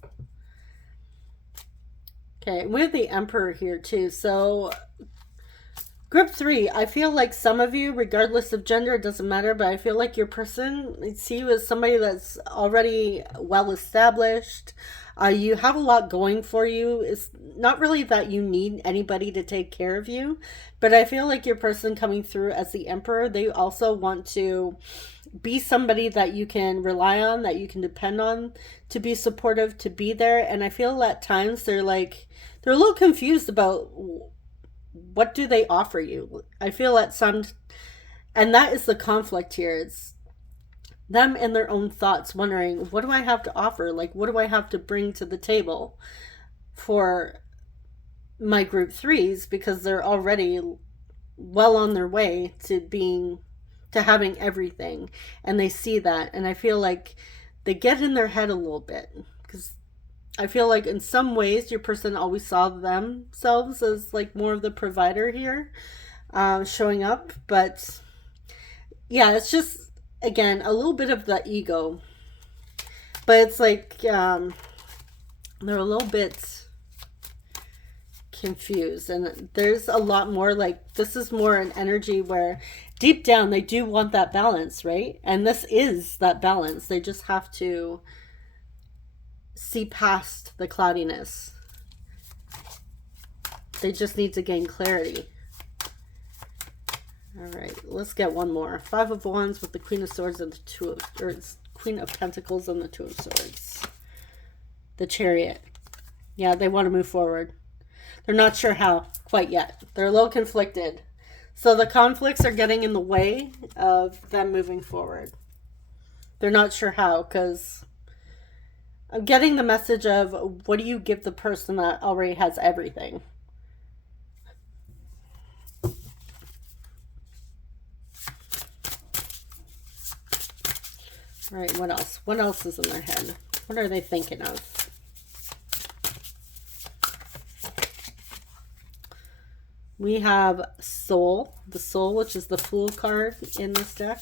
Okay, we have the Emperor here too. So, group 3, I feel like some of you, regardless of gender, it doesn't matter, but I feel like your person, see you as somebody that's already well established. You have a lot going for you. It's not really that you need anybody to take care of you, but I feel like your person coming through as the Emperor, they also want to be somebody that you can rely on, that you can depend on, to be supportive, to be there. And I feel at times they're a little confused about what do they offer you. I feel at some, and that is the conflict here. It's them and their own thoughts wondering, what do I have to offer? Like, what do I have to bring to the table for my group 3s? Because they're already well on their way to having everything. And they see that. And I feel like they get in their head a little bit. Because I feel like in some ways, your person always saw themselves as like more of the provider here, showing up. But yeah, it's just, again, a little bit of the ego, but it's like they're a little bit confused, and there's a lot more, like, this is more an energy where deep down they do want that balance, right? And this is that balance. They just have to see past the cloudiness. They just need to gain clarity. All right, let's get one more. Five of Wands with the Queen of Swords and the Queen of Pentacles and the Two of Swords. The Chariot. Yeah, they want to move forward. They're not sure how quite yet. They're a little conflicted. So the conflicts are getting in the way of them moving forward. They're not sure how, because I'm getting the message of, what do you give the person that already has everything? All right, what else? What else is in their head? What are they thinking of? We have Soul, the Soul, which is the Fool card in this deck.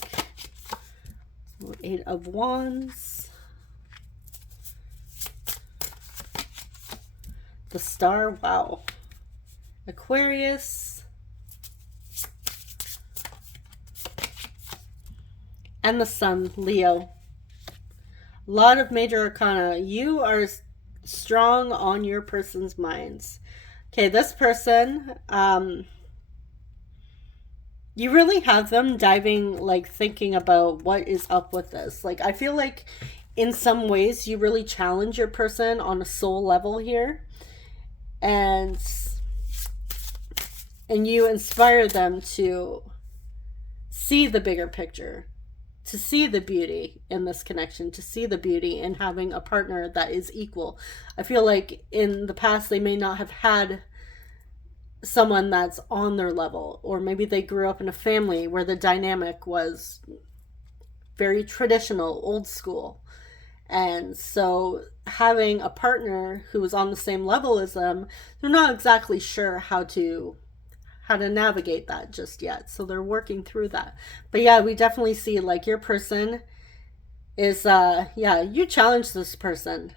Eight of Wands. The Star, wow. Aquarius. And the Sun, Leo. A lot of major arcana. You are strong on your person's minds. Okay, this person, you really have them diving, like, thinking about what is up with this. Like, I feel like in some ways you really challenge your person on a soul level here. And you inspire them to see the bigger picture, to see the beauty in this connection, to see the beauty in having a partner that is equal. I feel like in the past they may not have had someone that's on their level, or maybe they grew up in a family where the dynamic was very traditional, old school. And so having a partner who is on the same level as them, they're not exactly sure how to navigate that just yet. So they're working through that. But yeah, we definitely see, like, your person is, yeah, you challenge this person.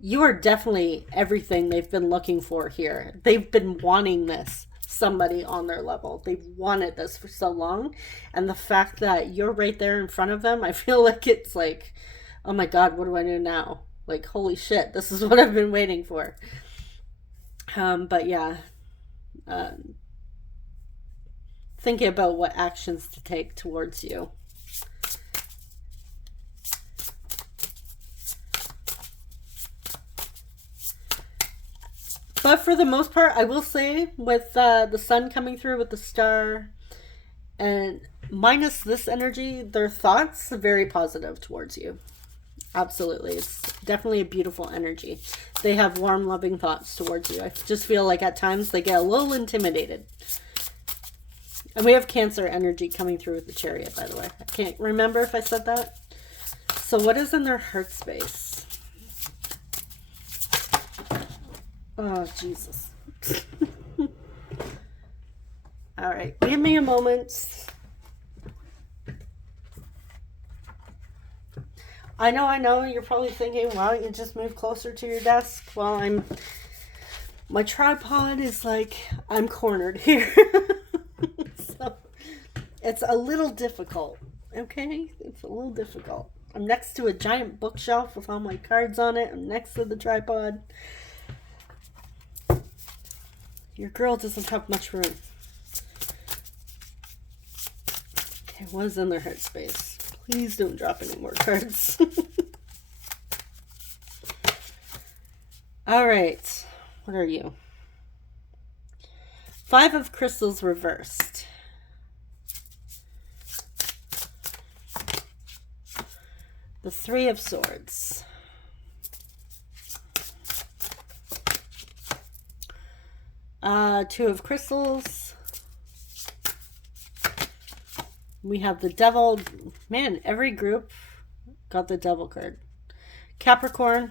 You are definitely everything they've been looking for here. They've been wanting this, somebody on their level. They've wanted this for so long. And the fact that you're right there in front of them, I feel like it's like, oh my God, what do I do now? Like, holy shit, this is what I've been waiting for. But yeah, thinking about what actions to take towards you. But for the most part, I will say, with the Sun coming through with the Star, and minus this energy, their thoughts are very positive towards you. Absolutely. It's definitely a beautiful energy. They have warm, loving thoughts towards you. I just feel like at times they get a little intimidated. And we have Cancer energy coming through with the Chariot, by the way. I can't remember if I said that. So what is in their heart space? Oh, Jesus. All right. Give me a moment. I know. You're probably thinking, why don't you just move closer to your desk? Well, my tripod is like, I'm cornered here. So it's a little difficult. Okay? It's a little difficult. I'm next to a giant bookshelf with all my cards on it. I'm next to the tripod. Your girl doesn't have much room. Okay, what is in their heart space? Please don't drop any more cards. All right. What are you? 5 of Crystals reversed. The 3 of Swords. Two of Crystals. We have the Devil. Man, every group got the Devil card. Capricorn.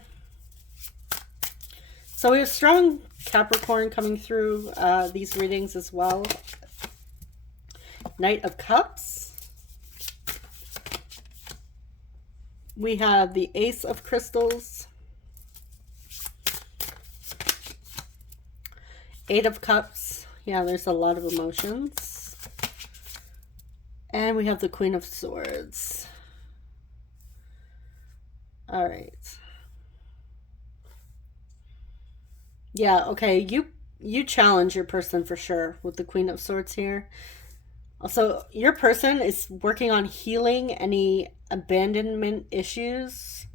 So we have strong Capricorn coming through these readings as well. Knight of Cups. We have the Ace of Crystals. 8 of Cups. Yeah, there's a lot of emotions. And we have the Queen of Swords. All right. Yeah, okay. You challenge your person for sure with the Queen of Swords here. Also, your person is working on healing any abandonment issues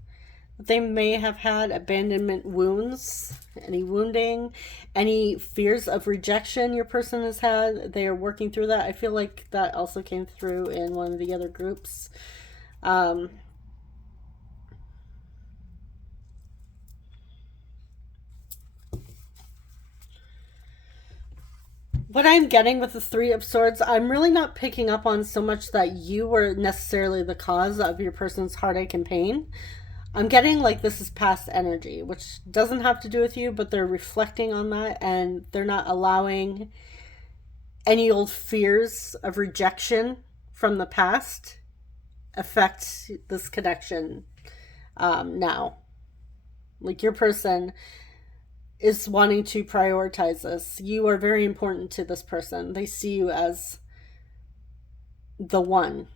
that they may have had, abandonment wounds, any wounding, any fears of rejection your person has had. They are working through that. I feel like that also came through in one of the other groups. What I'm getting with the 3 of Swords, I'm really not picking up on so much that you were necessarily the cause of your person's heartache and pain. I'm getting like this is past energy, which doesn't have to do with you, but they're reflecting on that and they're not allowing any old fears of rejection from the past affect this connection now. Like your person is wanting to prioritize this. You are very important to this person. They see you as the one.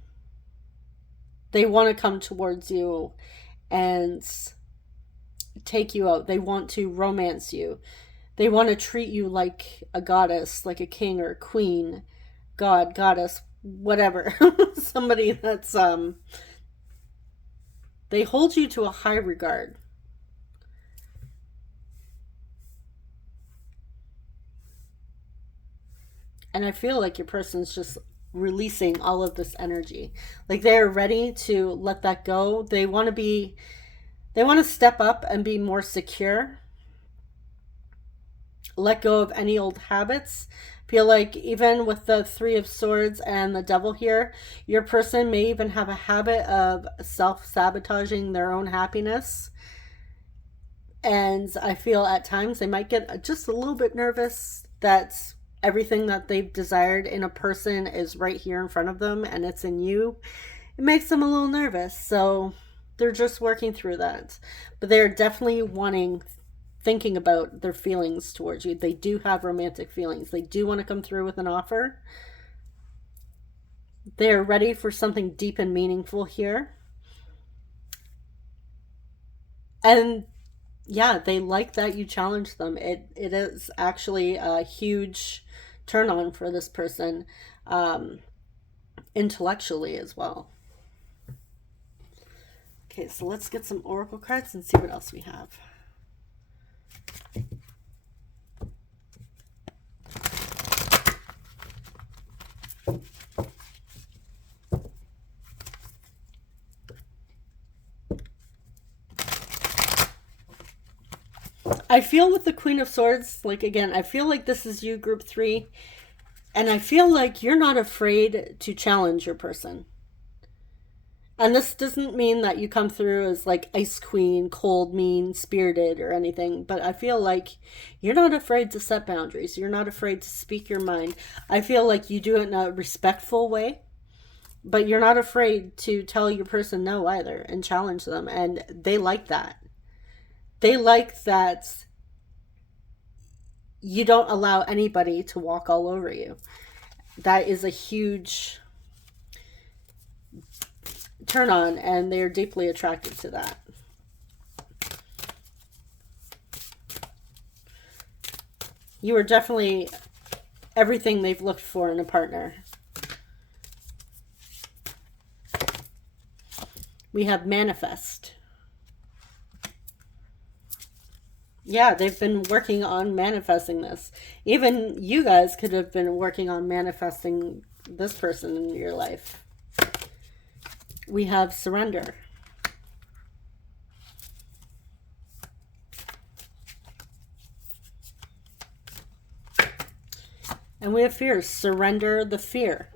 They want to come towards you and take you out. They want to romance you. They want to treat you like a goddess, like a king or a queen, god, goddess, whatever. Somebody that's they hold you to a high regard. And I feel like your person's just releasing all of this energy. Like they're ready to let that go. They want to step up and be more secure. Let go of any old habits. Feel like even with the 3 of Swords and the Devil here, your person may even have a habit of self-sabotaging their own happiness. And I feel at times they might get just a little bit nervous that everything that they've desired in a person is right here in front of them and it's in you. It makes them a little nervous. So they're just working through that. But they're definitely thinking about their feelings towards you. They do have romantic feelings. They do want to come through with an offer. They're ready for something deep and meaningful here. And yeah, they like that you challenge them. It is actually a huge turn on for this person, intellectually as well. Okay, so let's get some oracle cards and see what else we have. I feel with the Queen of Swords, like, again, I feel like this is you, group 3. And I feel like you're not afraid to challenge your person. And this doesn't mean that you come through as like Ice Queen, cold, mean, spirited, or anything. But I feel like you're not afraid to set boundaries. You're not afraid to speak your mind. I feel like you do it in a respectful way. But you're not afraid to tell your person no either and challenge them. And they like that. They like that you don't allow anybody to walk all over you. That is a huge turn on, and they're deeply attracted to that. You are definitely everything they've looked for in a partner. We have manifest. Yeah, they've been working on manifesting this. Even you guys could have been working on manifesting this person in your life. We have surrender. And we have fear. Surrender the fear.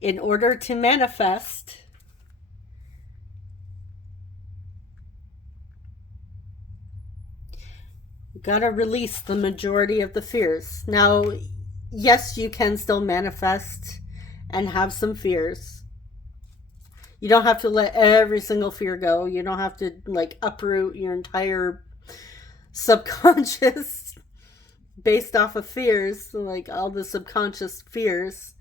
In order to manifest, you gotta release the majority of the fears. Now, yes, you can still manifest and have some fears. You don't have to let every single fear go. You don't have to like uproot your entire subconscious based off of fears, like all the subconscious fears,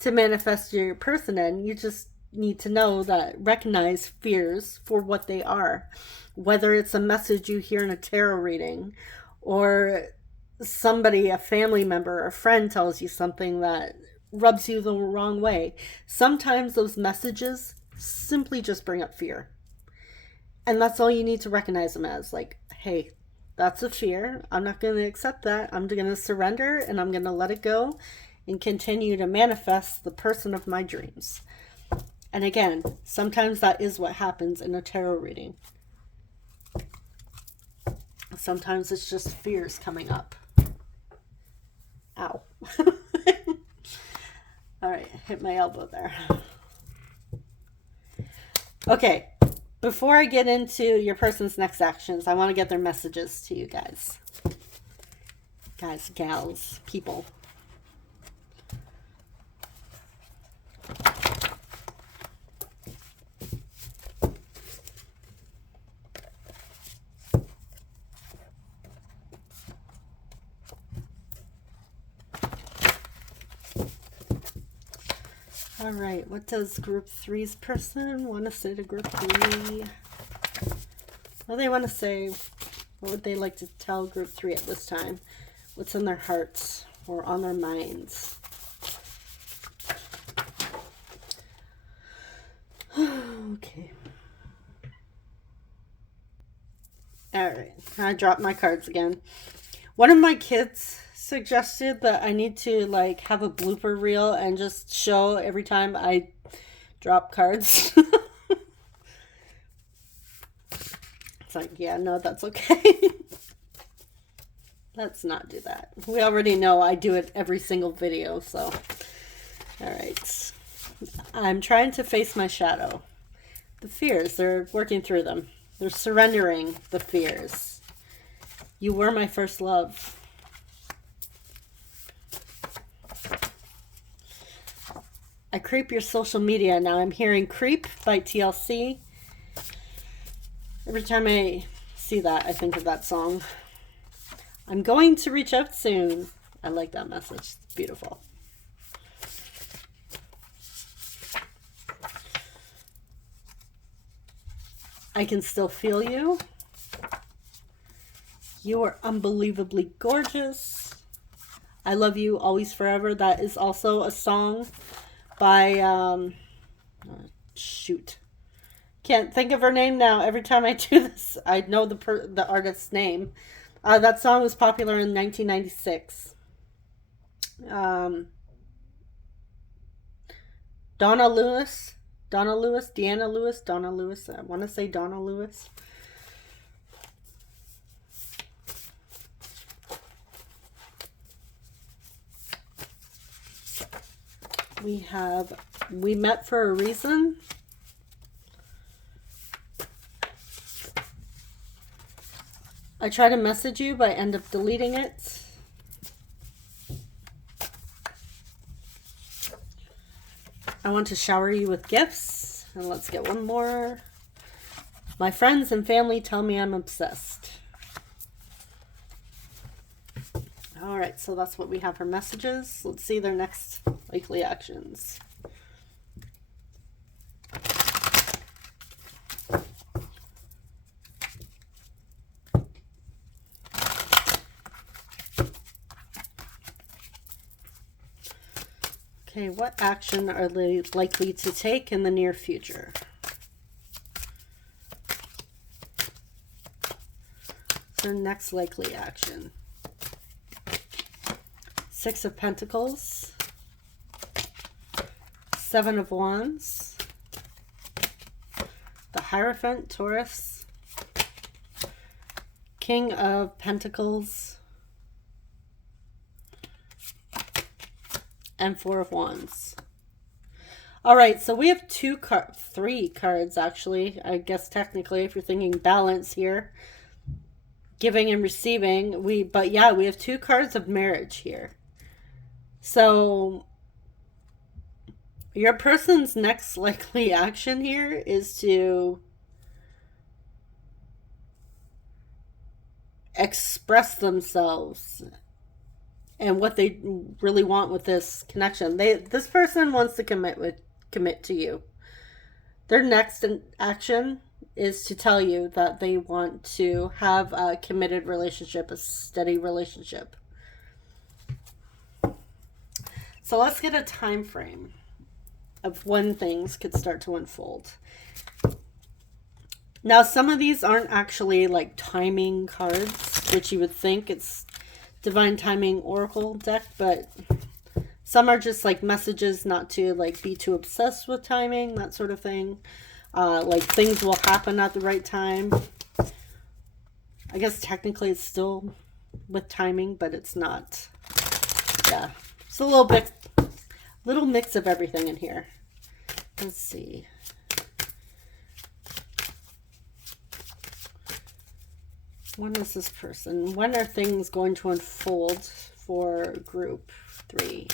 to manifest your person in. You just need to know that, recognize fears for what they are. Whether it's a message you hear in a tarot reading, or somebody, a family member or a friend tells you something that rubs you the wrong way. Sometimes those messages simply just bring up fear. And that's all you need to recognize them as. Like, hey, that's a fear. I'm not going to accept that. I'm going to surrender and I'm going to let it go and continue to manifest the person of my dreams. And again, sometimes that is what happens in a tarot reading. Sometimes it's just fears coming up. Ow. All right, hit my elbow there. Okay, before I get into your person's next actions, I want to get their messages to you guys. Guys, gals, people. All right, what does group 3's person want to say to group 3? What do they want to say? What would they like to tell group 3 at this time? What's in their hearts or on their minds? Okay. All right, I dropped my cards again. One of my kids suggested that I need to like have a blooper reel and just show every time I drop cards. It's like, yeah, no, that's okay. Let's not do that. We already know I do it every single video, so. All right. I'm trying to face my shadow. The fears, they're working through them. They're surrendering the fears. You were my first love. I creep your social media. Now I'm hearing Creep by TLC. Every time I see that, I think of that song. I'm going to reach out soon. I like that message. It's beautiful. I can still feel you. You are unbelievably gorgeous. I love you always forever. That is also a song by shoot, can't think of her name now. Every time I do this, I know the artist's name. That song was popular in 1996. Deanna Lewis. I want to say Donna Lewis. We have, we met for a reason. I try to message you, but I end up deleting it. I want to shower you with gifts. And let's get one more. My friends and family tell me I'm obsessed. All right, so that's what we have for messages. Let's see their next likely actions. Okay, what action are they likely to take in the near future? Their next likely action. Six of Pentacles, Seven of Wands, the Hierophant, Taurus, King of Pentacles, and Four of Wands. All right, so we have three cards, actually. I guess technically, if you're thinking balance here, giving and receiving, but yeah, we have two cards of marriage here. So your person's next likely action here is to express themselves and what they really want with this connection. This person wants to commit to you. Their next action is to tell you that they want to have a committed relationship, a steady relationship. So let's get a time frame of when things could start to unfold. Now, some of these aren't actually like timing cards, which you would think it's Divine Timing Oracle deck, but some are just like messages not to like be too obsessed with timing, that sort of thing. Like things will happen at the right time. I guess technically it's still with timing, but it's not. Yeah, it's a little mix of everything in here. Let's see. When is this person? When are things going to unfold for group 3?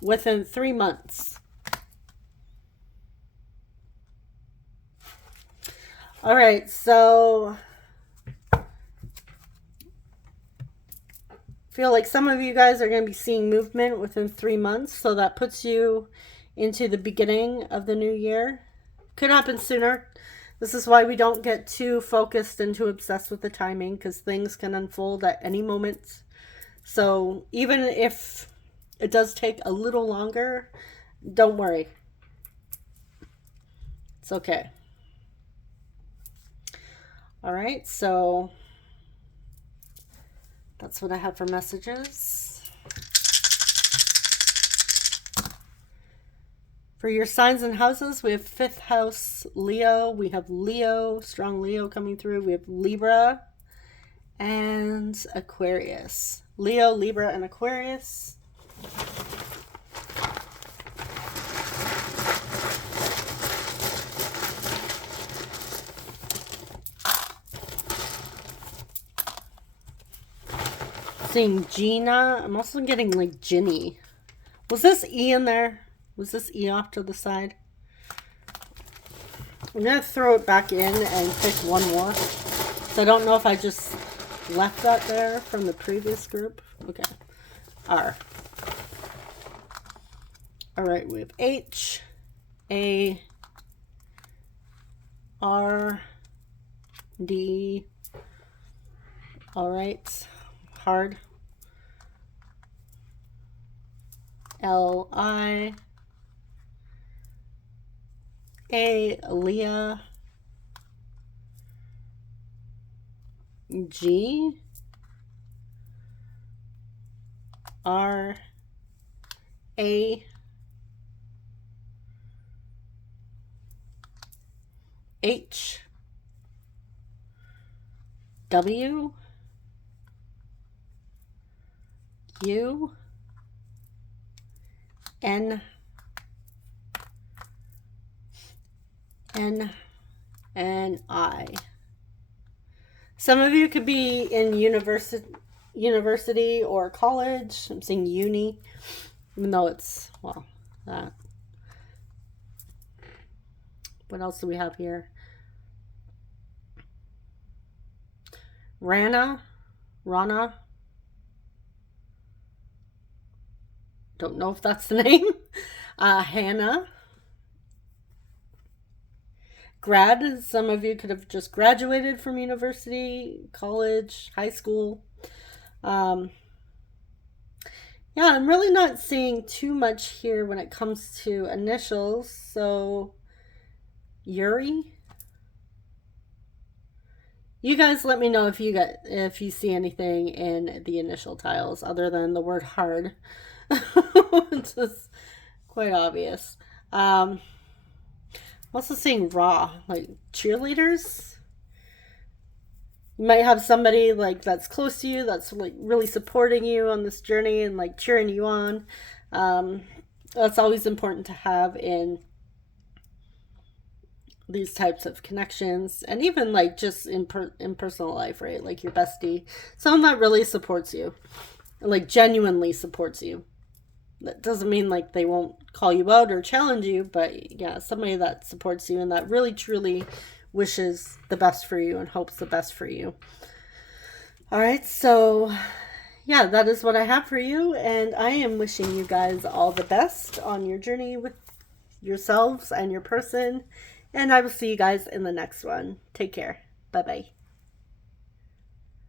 Within 3 months. All right, so feel like some of you guys are going to be seeing movement within 3 months, so that puts you into the beginning of the new year. Could happen sooner. This is why we don't get too focused and too obsessed with the timing, because things can unfold at any moment. So even if it does take a little longer, don't worry. It's okay. All right, so that's what I have for messages. For your signs and houses, we have 5th house Leo. We have Leo, strong Leo coming through. We have Libra and Aquarius. Leo, Libra, and Aquarius. Seeing Gina. I'm also getting like Ginny. Was this E in there? Was this E off to the side? I'm going to throw it back in and pick one more. So I don't know if I just left that there from the previous group. Okay. R. All right, we have H, A, R, D. All right. Hard. L, I, A, Leah, G, R, A, H W U N N and I. Some of you could be in university or college. I'm saying uni, even though it's, well, that. What else do we have here? Rana. Don't know if that's the name. Hannah. Grad. Some of you could have just graduated from university, college, high school. Yeah, I'm really not seeing too much here when it comes to initials. So, Yuri. You guys let me know if you see anything in the initial tiles other than the word hard. It's just quite obvious. I'm also seeing raw, like cheerleaders. You might have somebody like that's close to you that's like really supporting you on this journey and like cheering you on. That's always important to have in these types of connections, and even like just in personal life, right? Like your bestie, someone that really supports you, like genuinely supports you. That doesn't mean like they won't call you out or challenge you, but yeah, somebody that supports you and that really truly wishes the best for you and hopes the best for you. All right, so yeah, that is what I have for you, and I am wishing you guys all the best on your journey with yourselves and your person, and I will see you guys in the next one. Take care. Bye-bye.